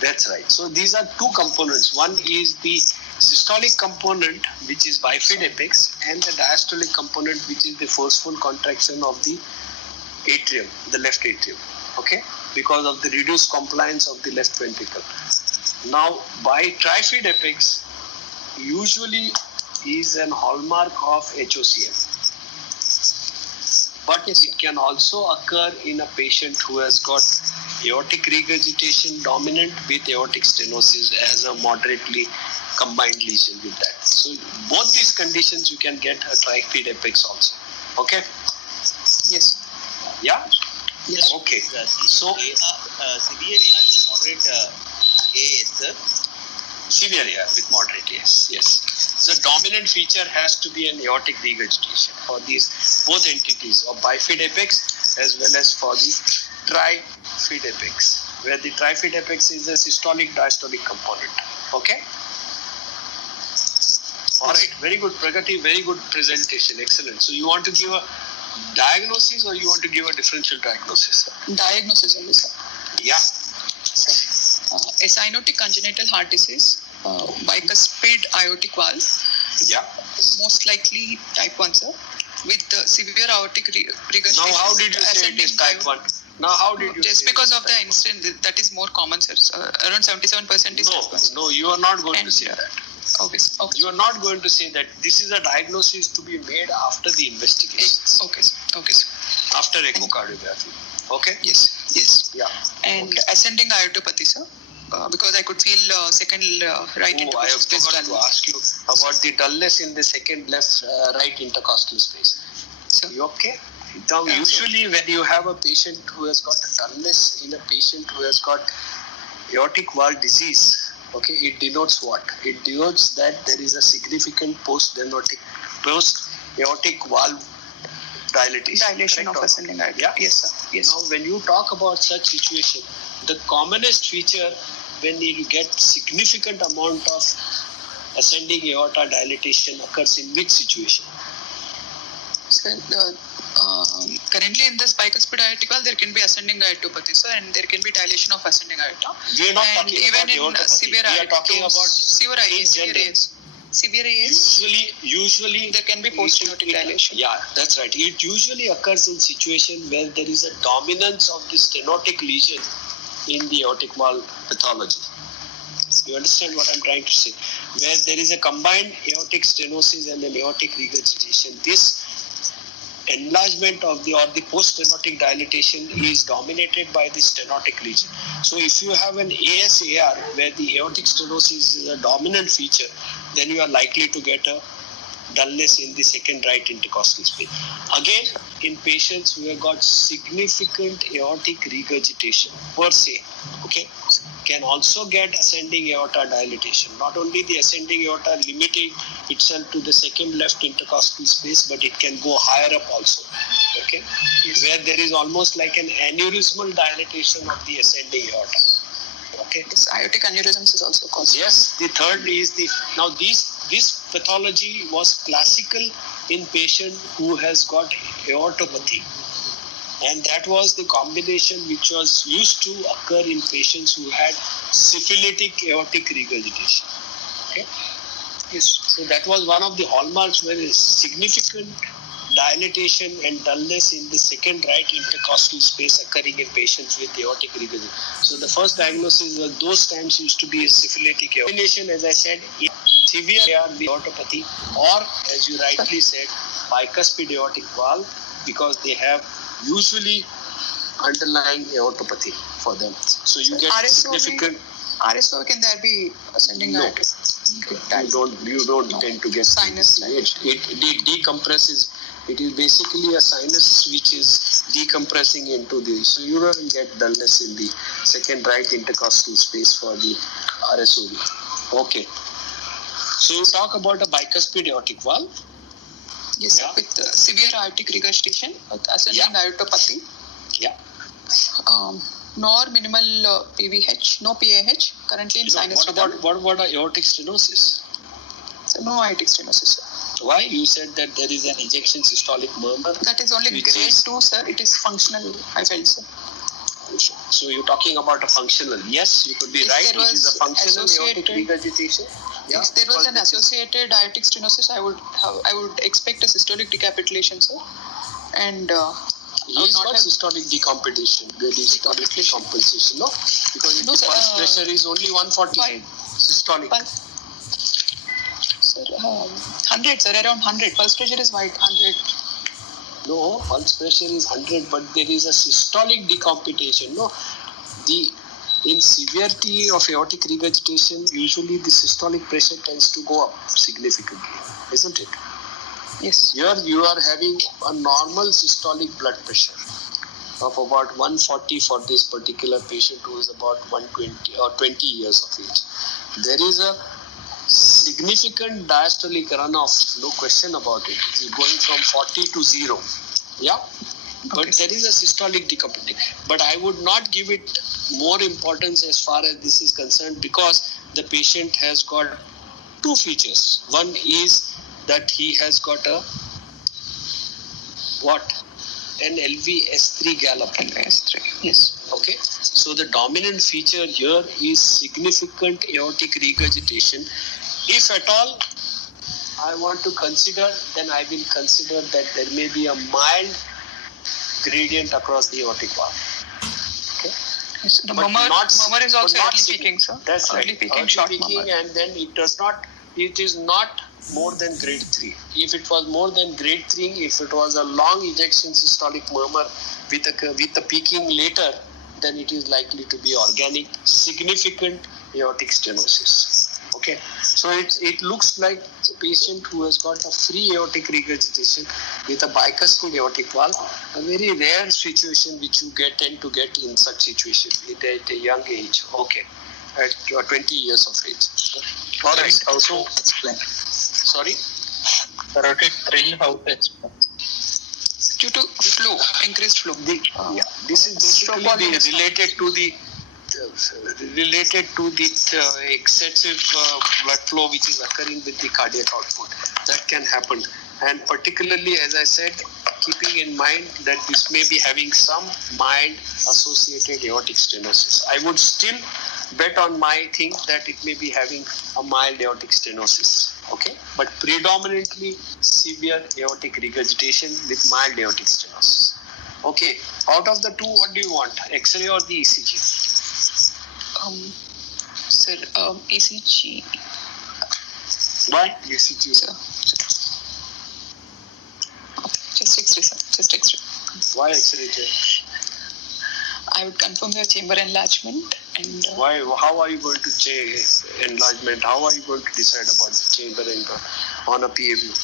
That's right. So these are 2 components. One is the systolic component, which is bifid apex, and the diastolic component, which is the forceful contraction of the atrium, the left atrium. Okay? Because of the reduced compliance of the left ventricle. Now, by trifid apex, usually is an hallmark of HOCM. But it can also occur in a patient who has got aortic regurgitation dominant with aortic stenosis as a moderately combined lesion with that. So both these conditions you can get a trifid apex also. Okay? Yes. Yeah? Yes. Okay. So severe AR with moderate AS, sir. Severe AR with moderate AS. Yes. the dominant feature has to be an aortic regurgitation for these both entities of bifid apex as well as for the trifid apex, where the trifid apex is a systolic diastolic component. Okay. All right, very good, Pragati, very good presentation, excellent. So you want to give a diagnosis or you want to give a differential diagnosis? Diagnosis only, sir. Yeah. A cyanotic congenital heart disease, bicuspid aortic valve, Yeah. most likely type 1, sir, with severe aortic regurgitation. Now, how did you say it is type 1? Now, how did you Just say because it of the incident, that is more common, sir. Around 77% is type 1. No, you are not going to And, say that. Okay, sir. Okay. You are not going to say that. This is a diagnosis to be made after the investigation, Okay, sir. Okay, sir. after echocardiography. Okay? Yes, yes. Yeah. And ascending aortopathy, sir, because I could feel second right Oh, I intercostal have space forgot to dullness. ask you about the dullness in the second left right intercostal space. Sir. You okay? Now, Yeah, usually when you have a patient who has got dullness in a patient who has got aortic valve disease, okay, it denotes what? It denotes that there is a significant post-aortic valve dilatation. Dilation correct of or- ascending aorta. Yeah. Yes, sir. Yes. Now, when you talk about such situation, the commonest feature when you get significant amount of ascending aorta dilatation occurs in which situation? So, currently in this bicuspid aortic valve, there can be ascending aortopathy, sir, and there can be dilation of ascending aorta. We are not And talking even about in aortopathy. severe We are aortic, talking about severe in AS, severe general. AS. Severe AS, Usually there can be post-aortic dilation. Yeah, that's right. It usually occurs in situation where there is a dominance of the stenotic lesion in the aortic valve pathology. You understand what I'm trying to say? Where there is a combined aortic stenosis and an aortic regurgitation. This enlargement of the post-stenotic dilatation is dominated by the stenotic lesion. So if you have an ASAR where the aortic stenosis is a dominant feature, then you are likely to get a dullness in the second right intercostal space. Again, in patients who have got significant aortic regurgitation per se, okay, can also get ascending aorta dilatation. Not only the ascending aorta limiting itself to the second left intercostal space, but it can go higher up also, okay, where there is almost like an aneurysmal dilatation of the ascending aorta. Okay. This aortic aneurysms is also caused. Yes, the third is now this pathology was classical in patient who has got aortopathy, and that was the combination which was used to occur in patients who had syphilitic aortic regurgitation. Okay. Yes. So that was one of the hallmarks where a significant dilatation and dullness in the second right intercostal space occurring in patients with aortic regurgitation. So the first diagnosis of those times used to be a syphilitic aortic. As I said, severe aortopathy, or as you rightly said, bicuspid aortic valve, because they have usually underlying aortopathy for them. So you get significant. RSO, can there be ascending No. aorta? You don't tend to get Sinus. it decompresses. It is basically a sinus which is decompressing into the, so you don't get dullness in the second right intercostal space for the RSOV. Okay. So you talk about a bicuspid aortic valve. Yes, sir, Yeah. with severe aortic regurgitation, with ascending Yeah. aortopathy. Yeah. Nor minimal PVH, no PAH, currently in sinus rhythm. What about aortic stenosis? So no aortic stenosis, sir. Why? You said that there is an ejection systolic murmur. That is only Which grade is- 2, sir. It is functional, I felt, sir. So you're talking about a functional. Yes, you could be If right. there It is a was functional aortic associated- regurgitation. Yeah. If there was an because associated aortic stenosis, I would expect a systolic decapitation, sir. And He's not got have- systolic decompensation, systolic decompensation, no? Because No, the sir, pulse pressure is only 140 why? systolic. Sir, 100, sir, around 100. Pulse pressure is wide, 100. No, pulse pressure is 100, but there is a systolic decompensation, no? In severity of aortic regurgitation, usually the systolic pressure tends to go up significantly, isn't it? Yes. Here you are having a normal systolic blood pressure of about 140 for this particular patient who is about 120 or 20 years of age. There is a significant diastolic runoff, no question about it. It is going from 40 to 0. Yeah. But Okay. there is a systolic decoupling. But I would not give it more importance as far as this is concerned, because the patient has got two features. One is that he has got a an LV-S3 gallop. LVS3. Yes. Okay, so the dominant feature here is significant aortic regurgitation. If at all I want to consider, then I will consider that there may be a mild gradient across the aortic valve. Yes. The But murmur, not- murmur is but also not early sig- peaking, sir. That's early right. peaking, Early short peaking, murmur. and then it is not more than grade 3. If it was more than grade 3, if it was a long ejection systolic murmur with a peaking later, then it is likely to be organic, significant aortic stenosis. Okay, so it looks like a patient who has got a free aortic regurgitation with a bicuspid aortic valve, a very rare situation which you tend to get in such situation at a young age. Okay, at 20 years of age. All right. Also explain. Sorry. Carotid thrill, how to explain? Due to flow, increased flow. This is basically related to the excessive blood flow which is occurring with the cardiac output. That can happen, and particularly, as I said, keeping in mind that this may be having some mild associated aortic stenosis. I would still bet on my thing that it may be having a mild aortic stenosis. Okay, but predominantly severe aortic regurgitation with mild aortic stenosis. Okay, out of the two, what do you want, X-ray or the ECG? Sir, ECG. Why ECG? Sir. Just X-ray, sir. Just X-ray. Why X-ray? I would confirm the chamber enlargement and Why? How are you going to change enlargement? How are you going to decide about the chamber on a PAView?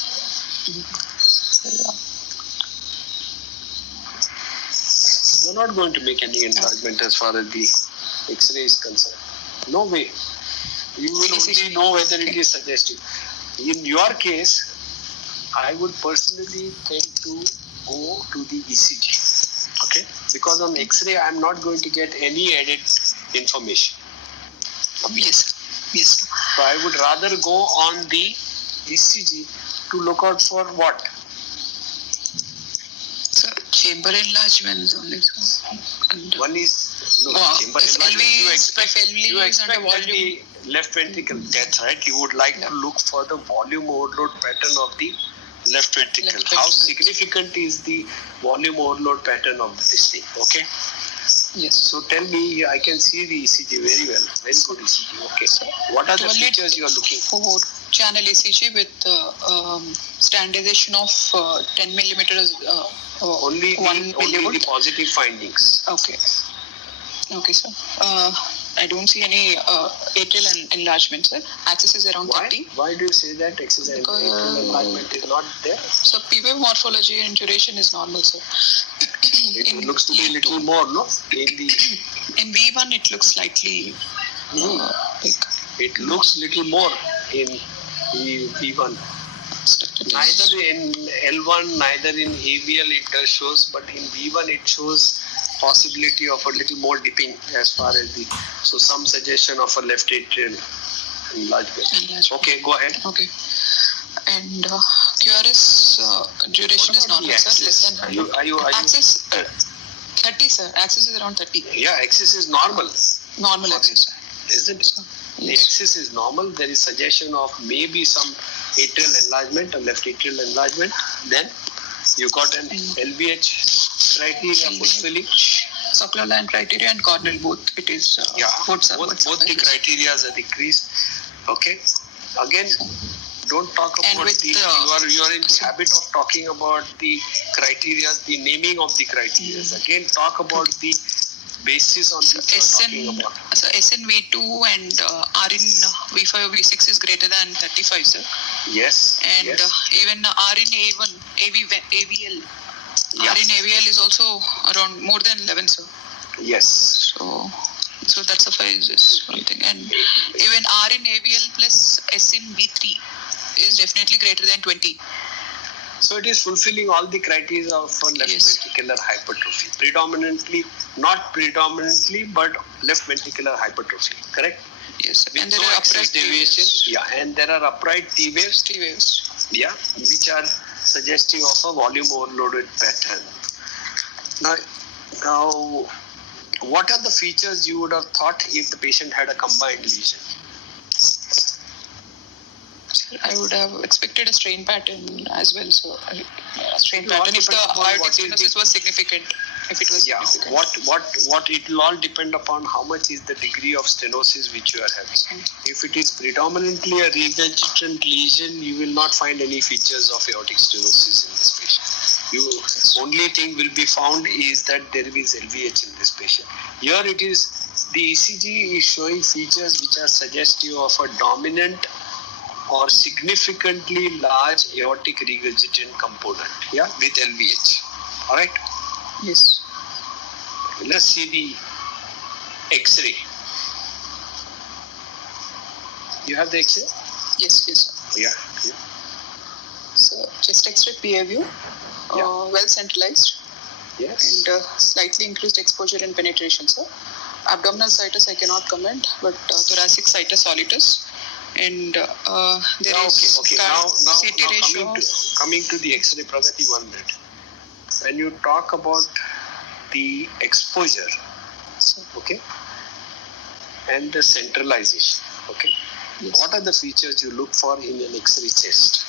You're not going to make any enlargement as far as the X-ray is concerned. No way. You will only know whether it is suggestive. In your case, I would personally tend to go to the ECG. Okay? Because on X-ray, I'm not going to get any added information. yes. Yes. So I would rather go on the ECG to look out for what? So chamber enlargements only, sir. And, One is chamber if enlargement. LV You is- expect, if LV you is expect under that volume. the left ventricle death, right? You would like to look for the volume overload pattern of the left ventricle. Left How ventricle. significant is the volume overload pattern of this thing? Okay. Yes. So tell me, I can see the ECG very well. Very good ECG. Okay. What are the Toilet features you are looking for? for channel ECG with standardization of 10 millimeters. Only One the millivolt. positive findings. Okay. Okay, sir. I don't see any atrial enlargement, sir. Axis is around Why? 30. Why do you say that exercise Because- enlargement is not there? So PVM morphology and duration is normal, sir. It In looks to be a V2. little more, no? In the In V1, it looks slightly big. it looks little more in the V1. Neither in L1, neither in AVL it does shows, but in V1 it shows possibility of a little more dipping as far as the, so some suggestion of a left atrial enlargement. Okay, go ahead. Okay. And QRS duration is What about normal, the sir. axis? Less than Are you Axis 30, sir. Axis is around 30. yeah, axis is normal, Normal axis. isn't it? The axis is normal. There is suggestion of maybe some atrial enlargement, a left atrial enlargement. Then you got an LVH criteria fulfilling. Circular line criteria and corneal both. It is both the criteria are decreased. Okay. Again, don't talk And about with the. You are in the habit of talking about the criteria, the naming of the criteria. Again, talk about the basis on which you are talking SN, about. so SN V2 and RN V5 or V6 is greater than 35, sir. Yes. And yes. even RN A1, AVL. Yeah. RN AVL is also around more than 11, sir. Yes. So So that suffices one thing. And even R in AVL plus S in V3 is definitely greater than 20. So it is fulfilling all the criteria for left Yes. ventricular hypertrophy. Not predominantly, but left ventricular hypertrophy. Correct? Yes. With And there no are excess upright T deviation. waves. Yeah, and there are upright T waves. T waves. Yeah, which are suggestive of a volume overloaded pattern. Now, what are the features you would have thought if the patient had a combined lesion? I would have expected a strain pattern as well. So, strain It will all pattern if the depend upon aortic what is the- stenosis was significant. If it was Yeah, significant. what it will all depend upon how much is the degree of stenosis which you are having. If it is predominantly a recalcitrant lesion, you will not find any features of aortic stenosis in this patient. You only thing will be found is that there is LVH in this patient. Here it is, the ECG is showing features which are suggestive of a dominant or significantly large aortic regurgitant component, yeah, with LVH. All right. Yes. Let's see the X-ray. You have the X-ray? Yes. Yes. Sir. Yeah. So, chest X-ray PA view, Yeah. well centralized Yes. and slightly increased exposure and penetration. So, abdominal situs I cannot comment, but thoracic situs solitus. And there is Okay. Now CT ratio. coming to the X-ray, Pragati, 1 minute. When you talk about the exposure, okay, and the centralization, okay, Yes. what are the features you look for in an X-ray chest?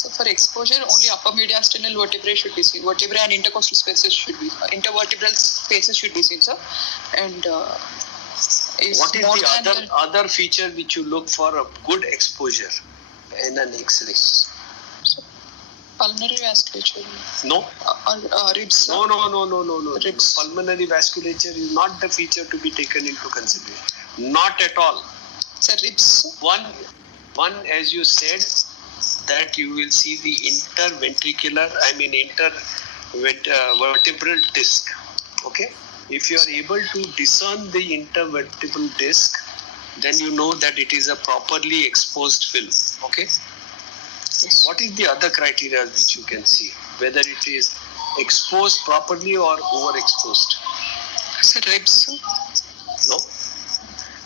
So for exposure, only upper mediastinal vertebrae should be seen. Vertebrae and intercostal spaces should be, intervertebral spaces should be seen, sir. And What is the other feature which you look for a good exposure in an X-ray? pulmonary vasculature No. or ribs? Sir. No. Ribs. Pulmonary vasculature is not the feature to be taken into consideration. Not at all. Sir, ribs. One, as you said, that you will see the intervertebral disc. Okay. If you are able to discern the intervertebral disc, then you know that it is a properly exposed film. Okay. Yes. What is the other criteria which you can see? Whether it is exposed properly or overexposed? Sir, ribs. Sir. No.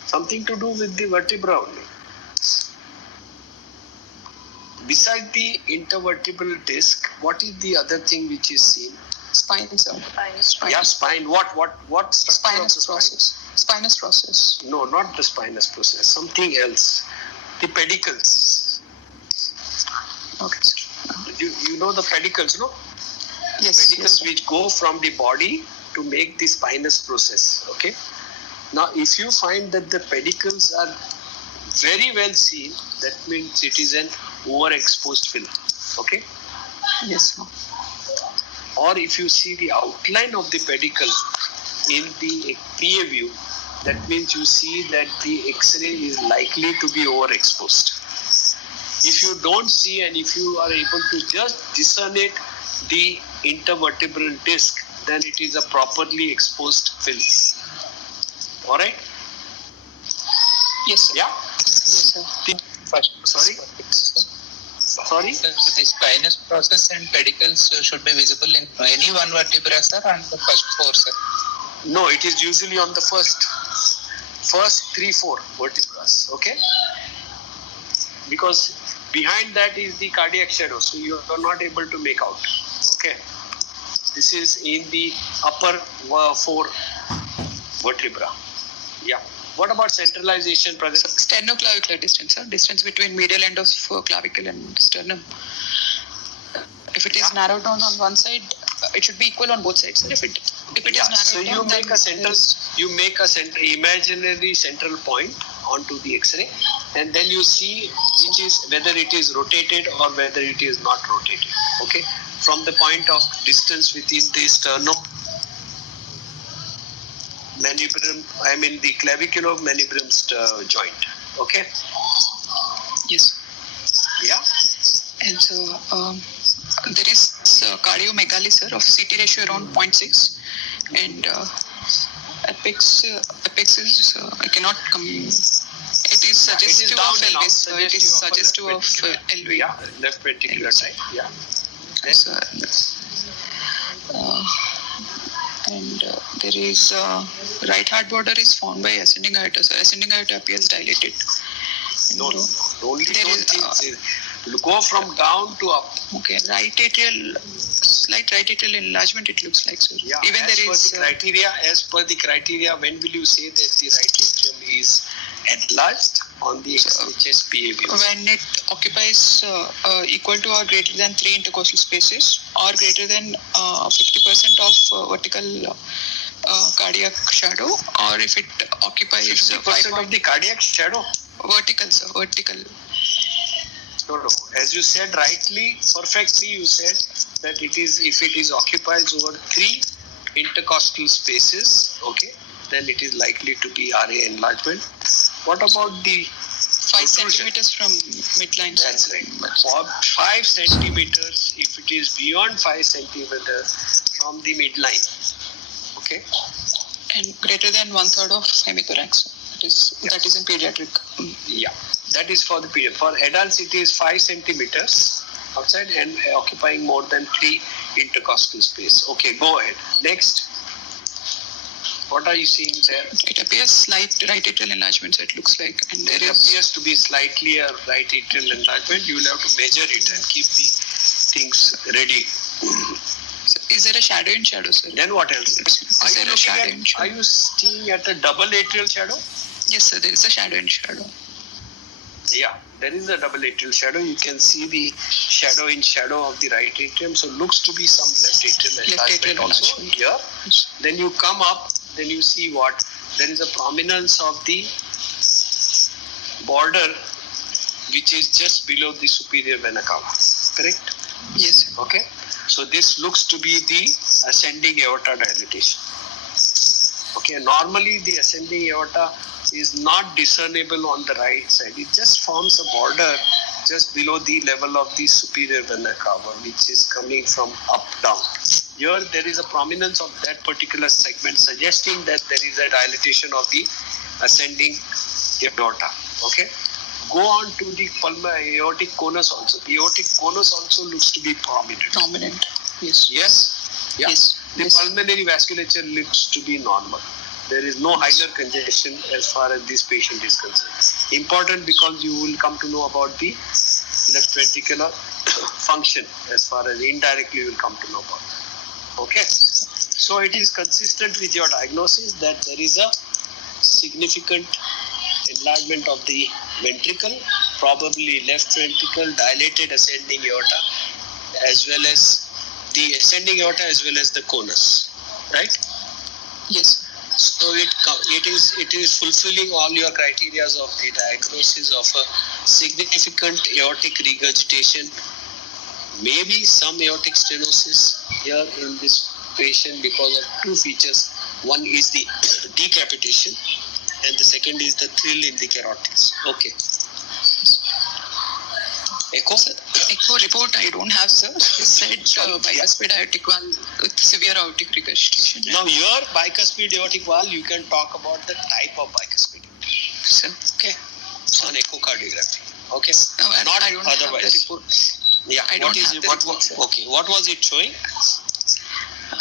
Something to do with the vertebra only. Beside the intervertebral disc, what is the other thing which is seen? Spine, sir. Spine. Yeah, spine. What structure of the Spinous process. Spinous process. spine? No, not the spinous process. Something else. The pedicles. Okay, sir. You know the pedicles, no? Yes. Pedicles Yes. which go from the body to make the spinous process. Okay. Now, if you find that the pedicles are very well seen, that means it is an overexposed film. Okay. Yes, sir. Or if you see the outline of the pedicle in the PA view, that means you see that the X-ray is likely to be overexposed. If you don't see and if you are able to just discern it, the intervertebral disc, then it is a properly exposed film. All right? Yes, sir. Yeah? Yes, sir. Sorry? Sorry? The spinous process and pedicles should be visible in any one vertebra, sir, and the first four, sir. No, it is usually on the first 3-4 vertebrae. Okay? Because behind that is the cardiac shadow, so you are not able to make out. Okay? This is in the upper 4 vertebra. Yeah. What about centralization, Pragati? Sternoclavicular distance, sir. Distance between medial end of clavicle and sternum. If it is narrowed down on one side, it should be equal on both sides, sir. If it is narrowed So down, you make then a imaginary central point onto the X-ray, and then you see whether it is rotated or whether it is not rotated. Okay, from the point of distance within the sternum manubrum, the claviculo-manubrum joint. Okay. Yes. Yeah. And so there is cardiomegaly, sir, of CT ratio around 0.6, and Apex is I cannot come. It is suggestive down of and LV. out, So it is suggestive of LV. Yeah, left ventricular type. Yeah. So, and there is right heart border is formed by ascending aorta. So ascending aorta appears dilated. No, And, only there don't is, think. Go from down to up. okay, slight right atrial enlargement. It looks like so. Yeah. Even there is As per the criteria, when will you say that the right atrium is enlarged on the chest behavior? when it occupies equal to or greater than 3 intercostal spaces or greater than 50% of vertical cardiac shadow, or if it occupies 50% of the cardiac shadow. vertical, sir, vertical. No. As you said rightly, perfectly, you said that it is if it is occupies over 3 intercostal spaces, okay, then it is likely to be RA enlargement. What about the 5 centimeters from midline. That's right. For 5 centimeters, if it is beyond 5 centimeters from the midline, okay, And greater than 1/3 of hemithorax. That is in pediatric. yeah, that is for the period. For adults, it is 5 centimeters outside and occupying more than 3 intercostal space. Okay, go ahead. Next. What are you seeing there? It appears slight right atrial enlargement, so it looks like, and there There is appears to be slightly a right atrial enlargement. You will have to measure it and keep the things ready. So is there a shadow in shadow, sir? Then what else? Is there a shadow in shadow? Are you seeing at a double atrial shadow? Yes, sir. There is a shadow in shadow. Yeah, there is a double atrial shadow. You can see the shadow in shadow of the right atrium. So looks to be some left atrial enlargement also here. Then you come up, then you see what? There is a prominence of the border which is just below the superior vena cava. Correct? Yes, sir. Okay. So this looks to be the ascending aorta dilatation. Okay, normally the ascending aorta is not discernible on the right side. It just forms a border just below the level of the superior vena cava, which is coming from up down. Here there is a prominence of that particular segment, suggesting that there is a dilatation of the ascending aorta. Okay. Go on to the pulmonary aortic conus also. The aortic conus also looks to be prominent. Prominent. Yes. Yes. Yeah. Yes. The pulmonary vasculature looks to be normal. There is no hilar congestion as far as this patient is concerned. Important because you will come to know about the left ventricular function as far as indirectly you will come to know about that. Okay. So it is consistent with your diagnosis that there is a significant enlargement of the ventricle, probably left ventricle, dilated ascending aorta, as well as the ascending aorta as well as the conus, right? Yes. So it is fulfilling all your criteria of the diagnosis of a significant aortic regurgitation, maybe some aortic stenosis here in this patient because of 2 features. One is the decapitation and the second is the thrill in the carotids. Okay. Echo? Echo report I don't have, sir. You said bicuspid aortic valve with severe aortic regurgitation. Now your bicuspid aortic valve, you can talk about the type of bicuspid. Sir. Okay. On echocardiography. Okay. No, Not I don't otherwise. have the report. Yeah. I don't have the report, sir. Okay. What was it showing?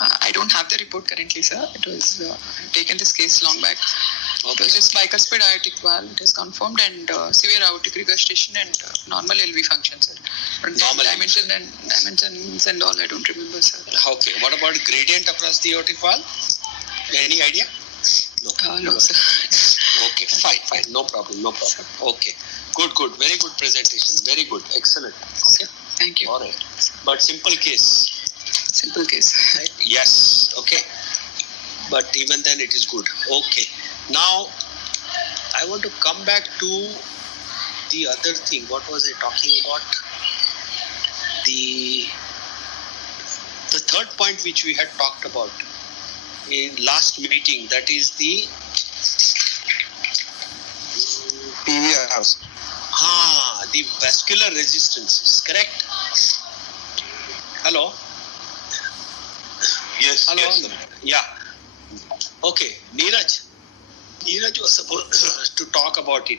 I don't have the report currently, sir. It was taken this case long back. It was just bicuspid aortic valve. It is confirmed and severe aortic regurgitation and normal LV function, sir. But Normal dimensions and all I don't remember, sir. Okay. What about gradient across the aortic valve? Any idea? No, sir. Okay. Fine. No problem. Okay. Good. Very good presentation. Very good. Excellent. Okay. Thank you. All right. But simple case. Simple case. Right? Yes. Okay. But even then it is good. Okay. Now, I want to come back to the other thing. What was I talking about? The third point which we had talked about in last meeting, that is the PVRs. the vascular resistances, correct? Hello? Yes. Hello? Yes. Yeah. Okay, Neeraj was supposed to talk about it.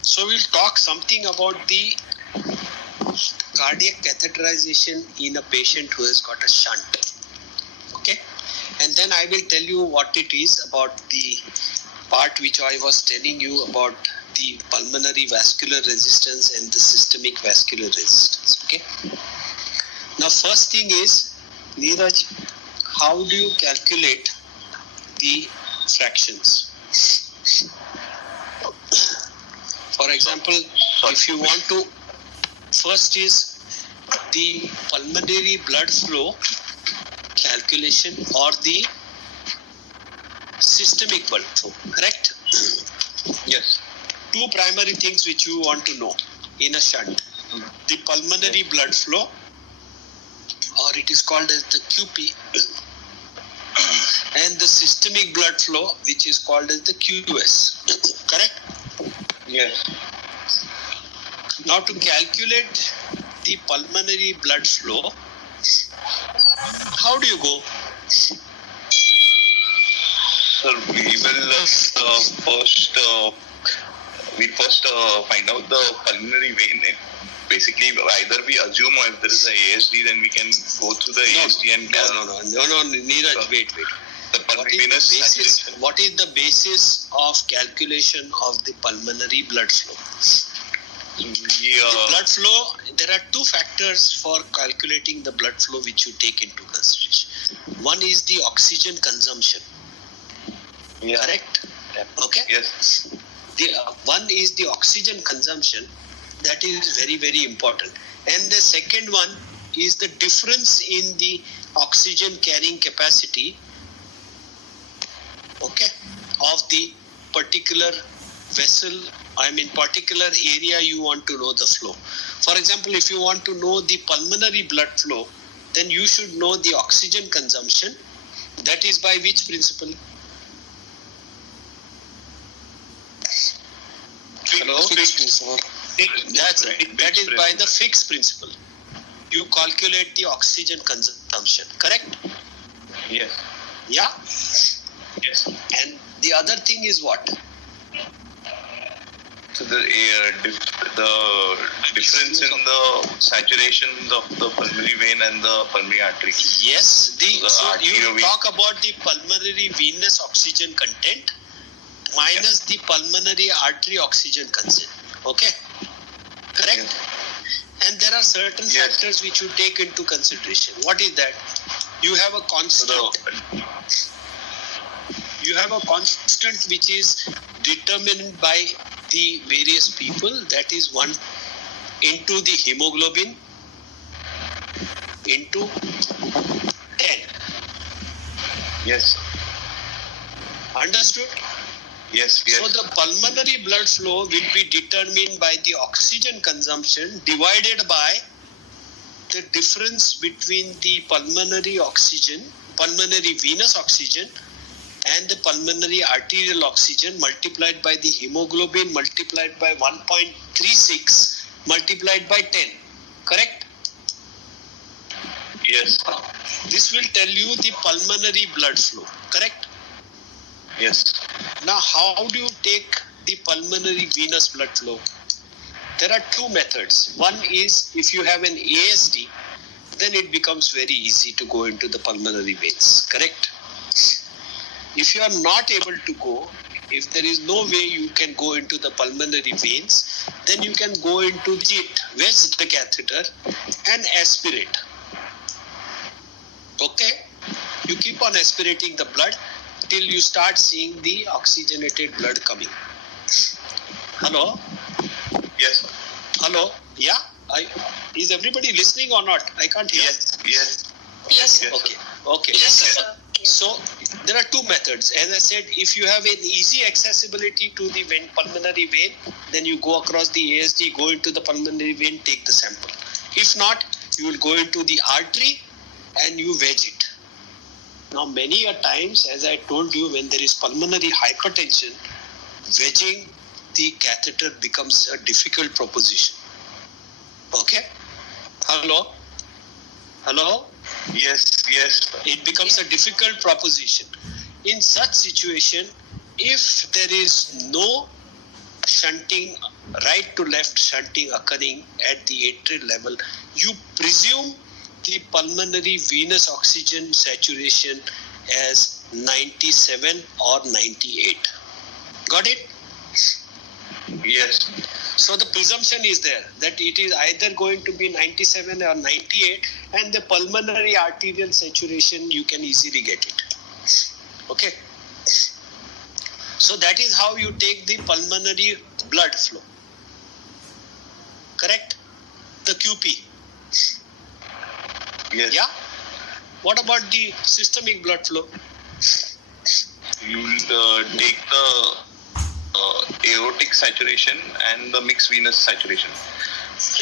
So we'll talk something about the cardiac catheterization in a patient who has got a shunt. Okay, and then I will tell you what it is about the part which I was telling you about the pulmonary vascular resistance and the systemic vascular resistance. Okay. Now, first thing is, Neeraj, how do you calculate the fractions? For example, if you want to, first is the pulmonary blood flow calculation or the systemic blood flow, correct? Yes. Two primary things which you want to know in a shunt. The pulmonary blood flow, or it is called as the QP, and the systemic blood flow, which is called as the QS, correct? Yes. Now to calculate the pulmonary blood flow, how do you go? Sir, we will first find out the pulmonary vein. Basically, either we assume, or if there is a ASD, then we can go through the ASD and No, Neeraj, wait. The pulmonary venous saturation. What is the basis of calculation of the pulmonary blood flow? The blood flow, there are two factors for calculating the blood flow which you take into consideration. One is the oxygen consumption. Correct? Okay? Yes. One is the oxygen consumption. That is very, very important. And the second one is the difference in the oxygen carrying capacity, okay, of the particular vessel, particular area you want to know the flow. For example, if you want to know the pulmonary blood flow, then you should know the oxygen consumption. That is by which principle? Hello? That's right. That is by the Fick's principle. You calculate the oxygen consumption, correct? Yes. Yeah? Yes. And the other thing is what? So the difference in the saturation of the pulmonary vein and the pulmonary artery. Yes. So you artery talk about the pulmonary venous oxygen content minus the pulmonary artery oxygen content. Okay? Correct? Yes. And there are certain factors which you take into consideration. What is that? You have a constant. You have a constant which is determined by the various people. That is 1 into the hemoglobin into 10. Yes. Understood? Yes. So the pulmonary blood flow will be determined by the oxygen consumption divided by the difference between the pulmonary venous oxygen and the pulmonary arterial oxygen multiplied by the hemoglobin multiplied by 1.36 multiplied by 10. Correct? Yes. This will tell you the pulmonary blood flow. Correct? Yes. Now, how do you take the pulmonary venous blood flow? There are two methods. One is if you have an ASD, then it becomes very easy to go into the pulmonary veins. Correct? If you are not able to go, if there is no way you can go into the pulmonary veins, then you can go into it, wedge the catheter and aspirate. Okay? You keep on aspirating the blood till you start seeing the oxygenated blood coming. Hello? Yes. Hello? Yeah? Is everybody listening or not? I can't hear. Yes. Yes. Okay. So there are two methods. As I said, if you have an easy accessibility to the pulmonary vein, then you go across the ASD, go into the pulmonary vein, take the sample. If not, you will go into the artery and you wedge it. Now, many a times, as I told you, when there is pulmonary hypertension, wedging the catheter becomes a difficult proposition. Okay? Hello? Yes. It becomes a difficult proposition. In such situation, if there is no shunting, right to left shunting occurring at the atrial level, you presume the pulmonary venous oxygen saturation as 97 or 98. Got it? Yes. So the presumption is there that it is either going to be 97 or 98, and the pulmonary arterial saturation you can easily get it. Okay. So that is how you take the pulmonary blood flow. Correct? The QP. Yes. Yeah? What about the systemic blood flow? You'll take the aortic saturation and the mixed venous saturation.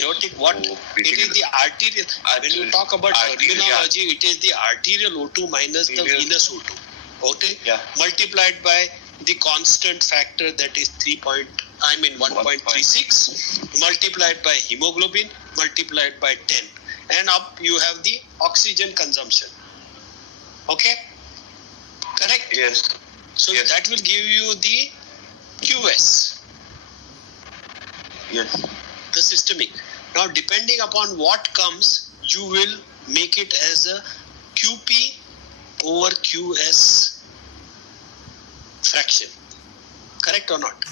Aortic what? So It is basically the arterial. When you talk about terminology, it is the arterial O2 minus the Arterial. venous O2. Okay? Yeah. Multiplied by the constant factor that is 1.36 multiplied by hemoglobin multiplied by 10, and up you have the oxygen consumption. Okay? Correct? Yes. So Yes. that will give you the QS, Yes. the systemic. Now depending upon what comes, you will make it as a QP over QS fraction. Correct or not?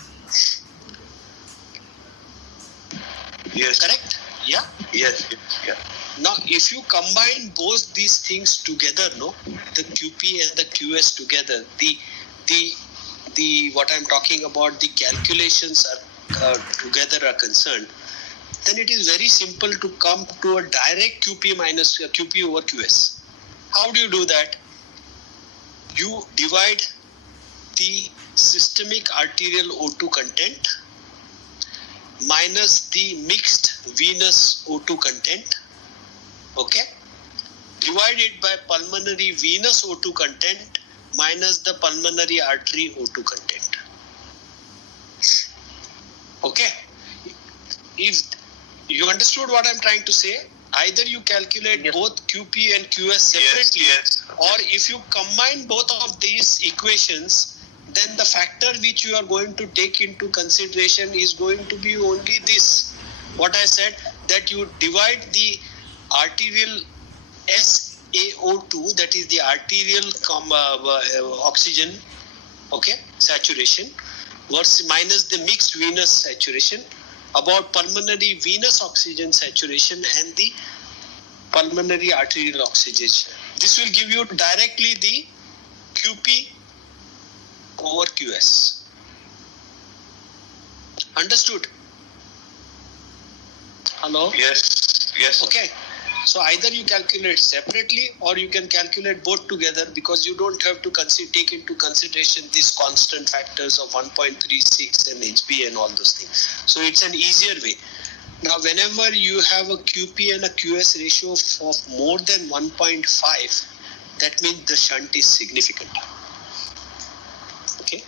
Yes. Correct? Yeah. Yes. Yes. Yeah. Now if you combine both these things together, no, the QP and the QS together, the what I'm talking about, the calculations are together are concerned, then it is very simple to come to a direct QP minus QP over QS. How do you do that? You divide the systemic arterial O2 content minus the mixed venous O2 content, okay, divided by pulmonary venous O2 content minus the pulmonary artery O2 content. Okay, if you understood what I'm trying to say, either you calculate Yes. both QP and QS separately, Yes. or if you combine both of these equations, then the factor which you are going to take into consideration is going to be only this. What I said, that you divide the arterial SaO2, that is the arterial oxygen, okay, saturation, versus minus the mixed venous saturation, about pulmonary venous oxygen saturation and the pulmonary arterial oxygenation. This will give you directly the QP over QS. Understood? Hello? Yes. Yes. Okay. So either you calculate separately or you can calculate both together, because you don't have to take into consideration these constant factors of 1.36 and HB and all those things. So it's an easier way. Now whenever you have a QP and a QS ratio of more than 1.5, that means the shunt is significant. Okay.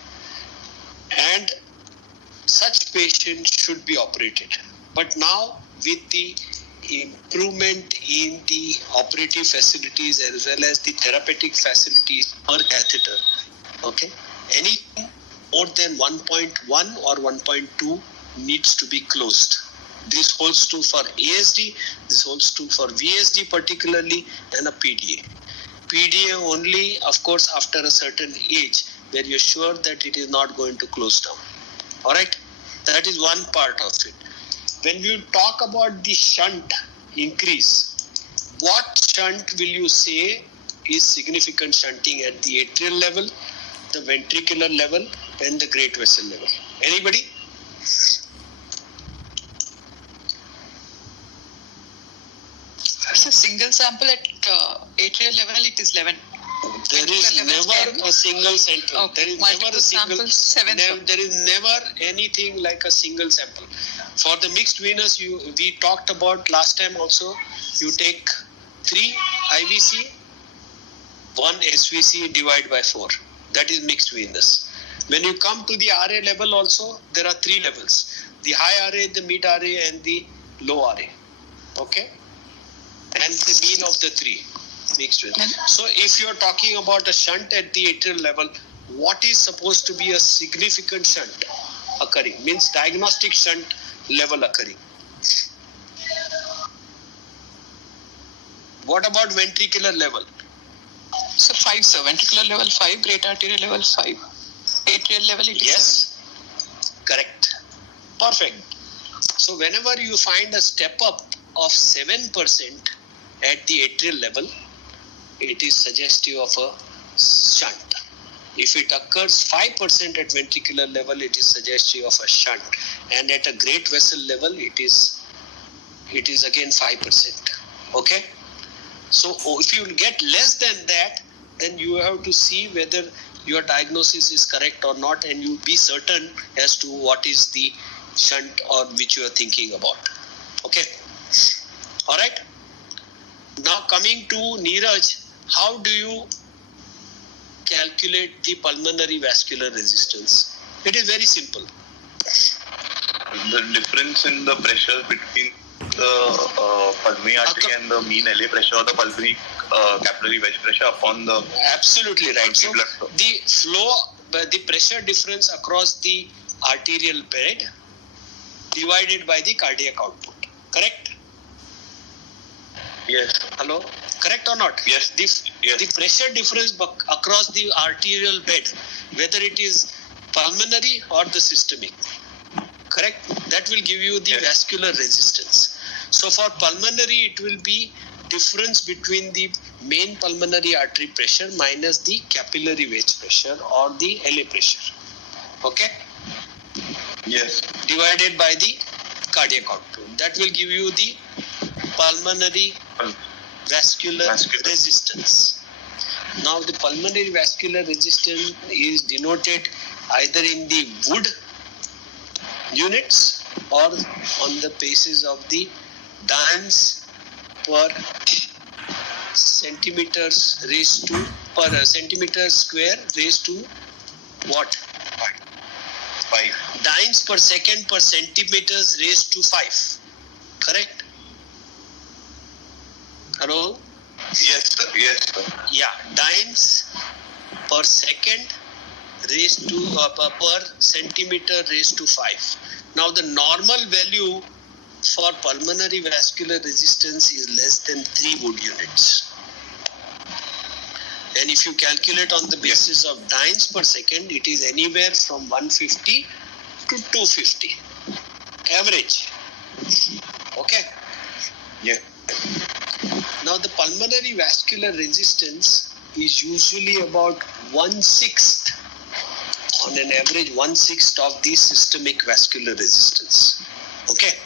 And such patient should be operated. But now with the improvement in the operative facilities as well as the therapeutic facilities per catheter, okay, anything more than 1.1 or 1.2 needs to be closed. This holds true for ASD, this holds true for VSD particularly, and a PDA. PDA only, of course, after a certain age where you're sure that it is not going to close down. Alright, that is one part of it. When you talk about the shunt increase, what shunt will you say is significant shunting at the atrial level, the ventricular level, and the great vessel level? Anybody? It's a single sample at atrial level, it is 11. There is Ventricular level never a single central. Okay. There is Multiple never a single. samples, 7. There is never anything like a single sample. For the mixed venous, we talked about last time also. You take 3 IVC, 1 SVC, divide by 4. That is mixed venous. When you come to the RA level also, there are 3 levels: the high RA, the mid RA, and the low RA. Okay, and the mean of the 3. Mixed with. So if you're talking about a shunt at the atrial level, what is supposed to be a significant shunt occurring? Means diagnostic shunt level occurring. What about ventricular level? So 5, sir. Ventricular level 5, great arterial level 5, atrial level 87. Yes, correct. Perfect. So whenever you find a step up of 7% at the atrial level, it is suggestive of a shunt. If it occurs 5% at ventricular level, it is suggestive of a shunt. And at a great vessel level, it is again 5%. Okay? So if you get less than that, then you have to see whether your diagnosis is correct or not, and you be certain as to what is the shunt or which you are thinking about. Okay? All right? Now coming to Neeraj, how do you calculate the pulmonary vascular resistance? It is very simple. The difference in the pressure between the pulmonary artery and the mean LA pressure, or the pulmonary capillary wedge pressure upon the absolutely right. So blood flow. The flow, the pressure difference across the arterial bed divided by the cardiac output. Correct? Yes. Hello? Correct or not? Yes. The pressure difference across the arterial bed, whether it is pulmonary or the systemic. Correct? That will give you the vascular resistance. So for pulmonary, it will be difference between the main pulmonary artery pressure minus the capillary wedge pressure or the LA pressure. Okay? Yes. Divided by the cardiac output. That will give you the pulmonary vascular resistance. Now the pulmonary vascular resistance is denoted either in the Wood units or on the basis of the Dimes per centimeters raised to per centimeter square raised to what? 5. Dynes per second per centimeters raised to 5. Correct? Hello? Yes, sir. Yes, sir. Yeah, dynes per second raised to per centimeter raised to 5. Now the normal value for pulmonary vascular resistance is less than 3 Wood units. And if you calculate on the basis of dynes per second, it is anywhere from 150 to 250. Average. Okay? Yeah. Now the pulmonary vascular resistance is usually about 1/6, on an average 1/6 of the systemic vascular resistance. Okay?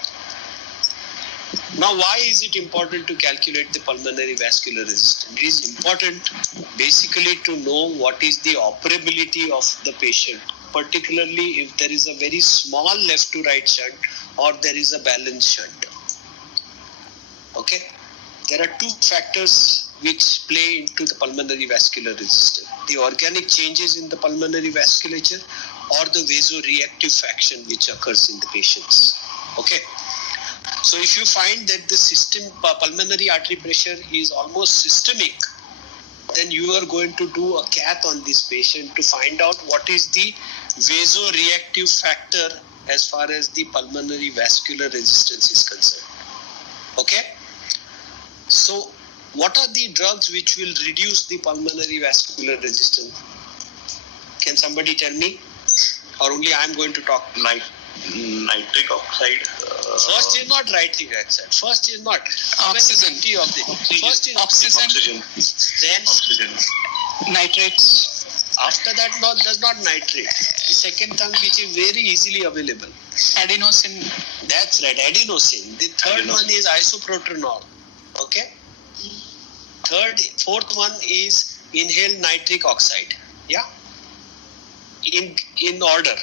Now why is it important to calculate the pulmonary vascular resistance? It is important basically to know what is the operability of the patient, particularly if there is a very small left to right shunt or there is a balanced shunt. Okay? There are two factors which play into the pulmonary vascular resistance: the organic changes in the pulmonary vasculature or the vasoreactive fraction which occurs in the patients. Okay? So if you find that the pulmonary artery pressure is almost systemic, then you are going to do a cath on this patient to find out what is the vasoreactive factor as far as the pulmonary vascular resistance is concerned. Okay? So what are the drugs which will reduce the pulmonary vascular resistance? Can somebody tell me? Or only I am going to talk? Nitric oxide. First is not nitric oxide. First is not Oxygen. First is Oxygen. Then Oxygen. Nitrates. after that does not nitrate. The second term which is very easily available. Adenosine. That's right, adenosine. The third one is isoproterenol. Okay. Fourth one is inhaled nitric oxide. Yeah. In order.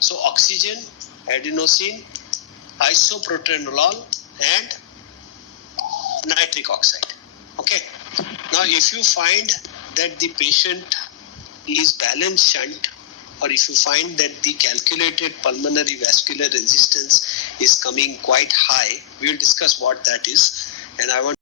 So oxygen, adenosine, isoproterenol, and nitric oxide. Okay. Now, if you find that the patient is balanced shunt, or if you find that the calculated pulmonary vascular resistance is coming quite high, we will discuss what that is. And I want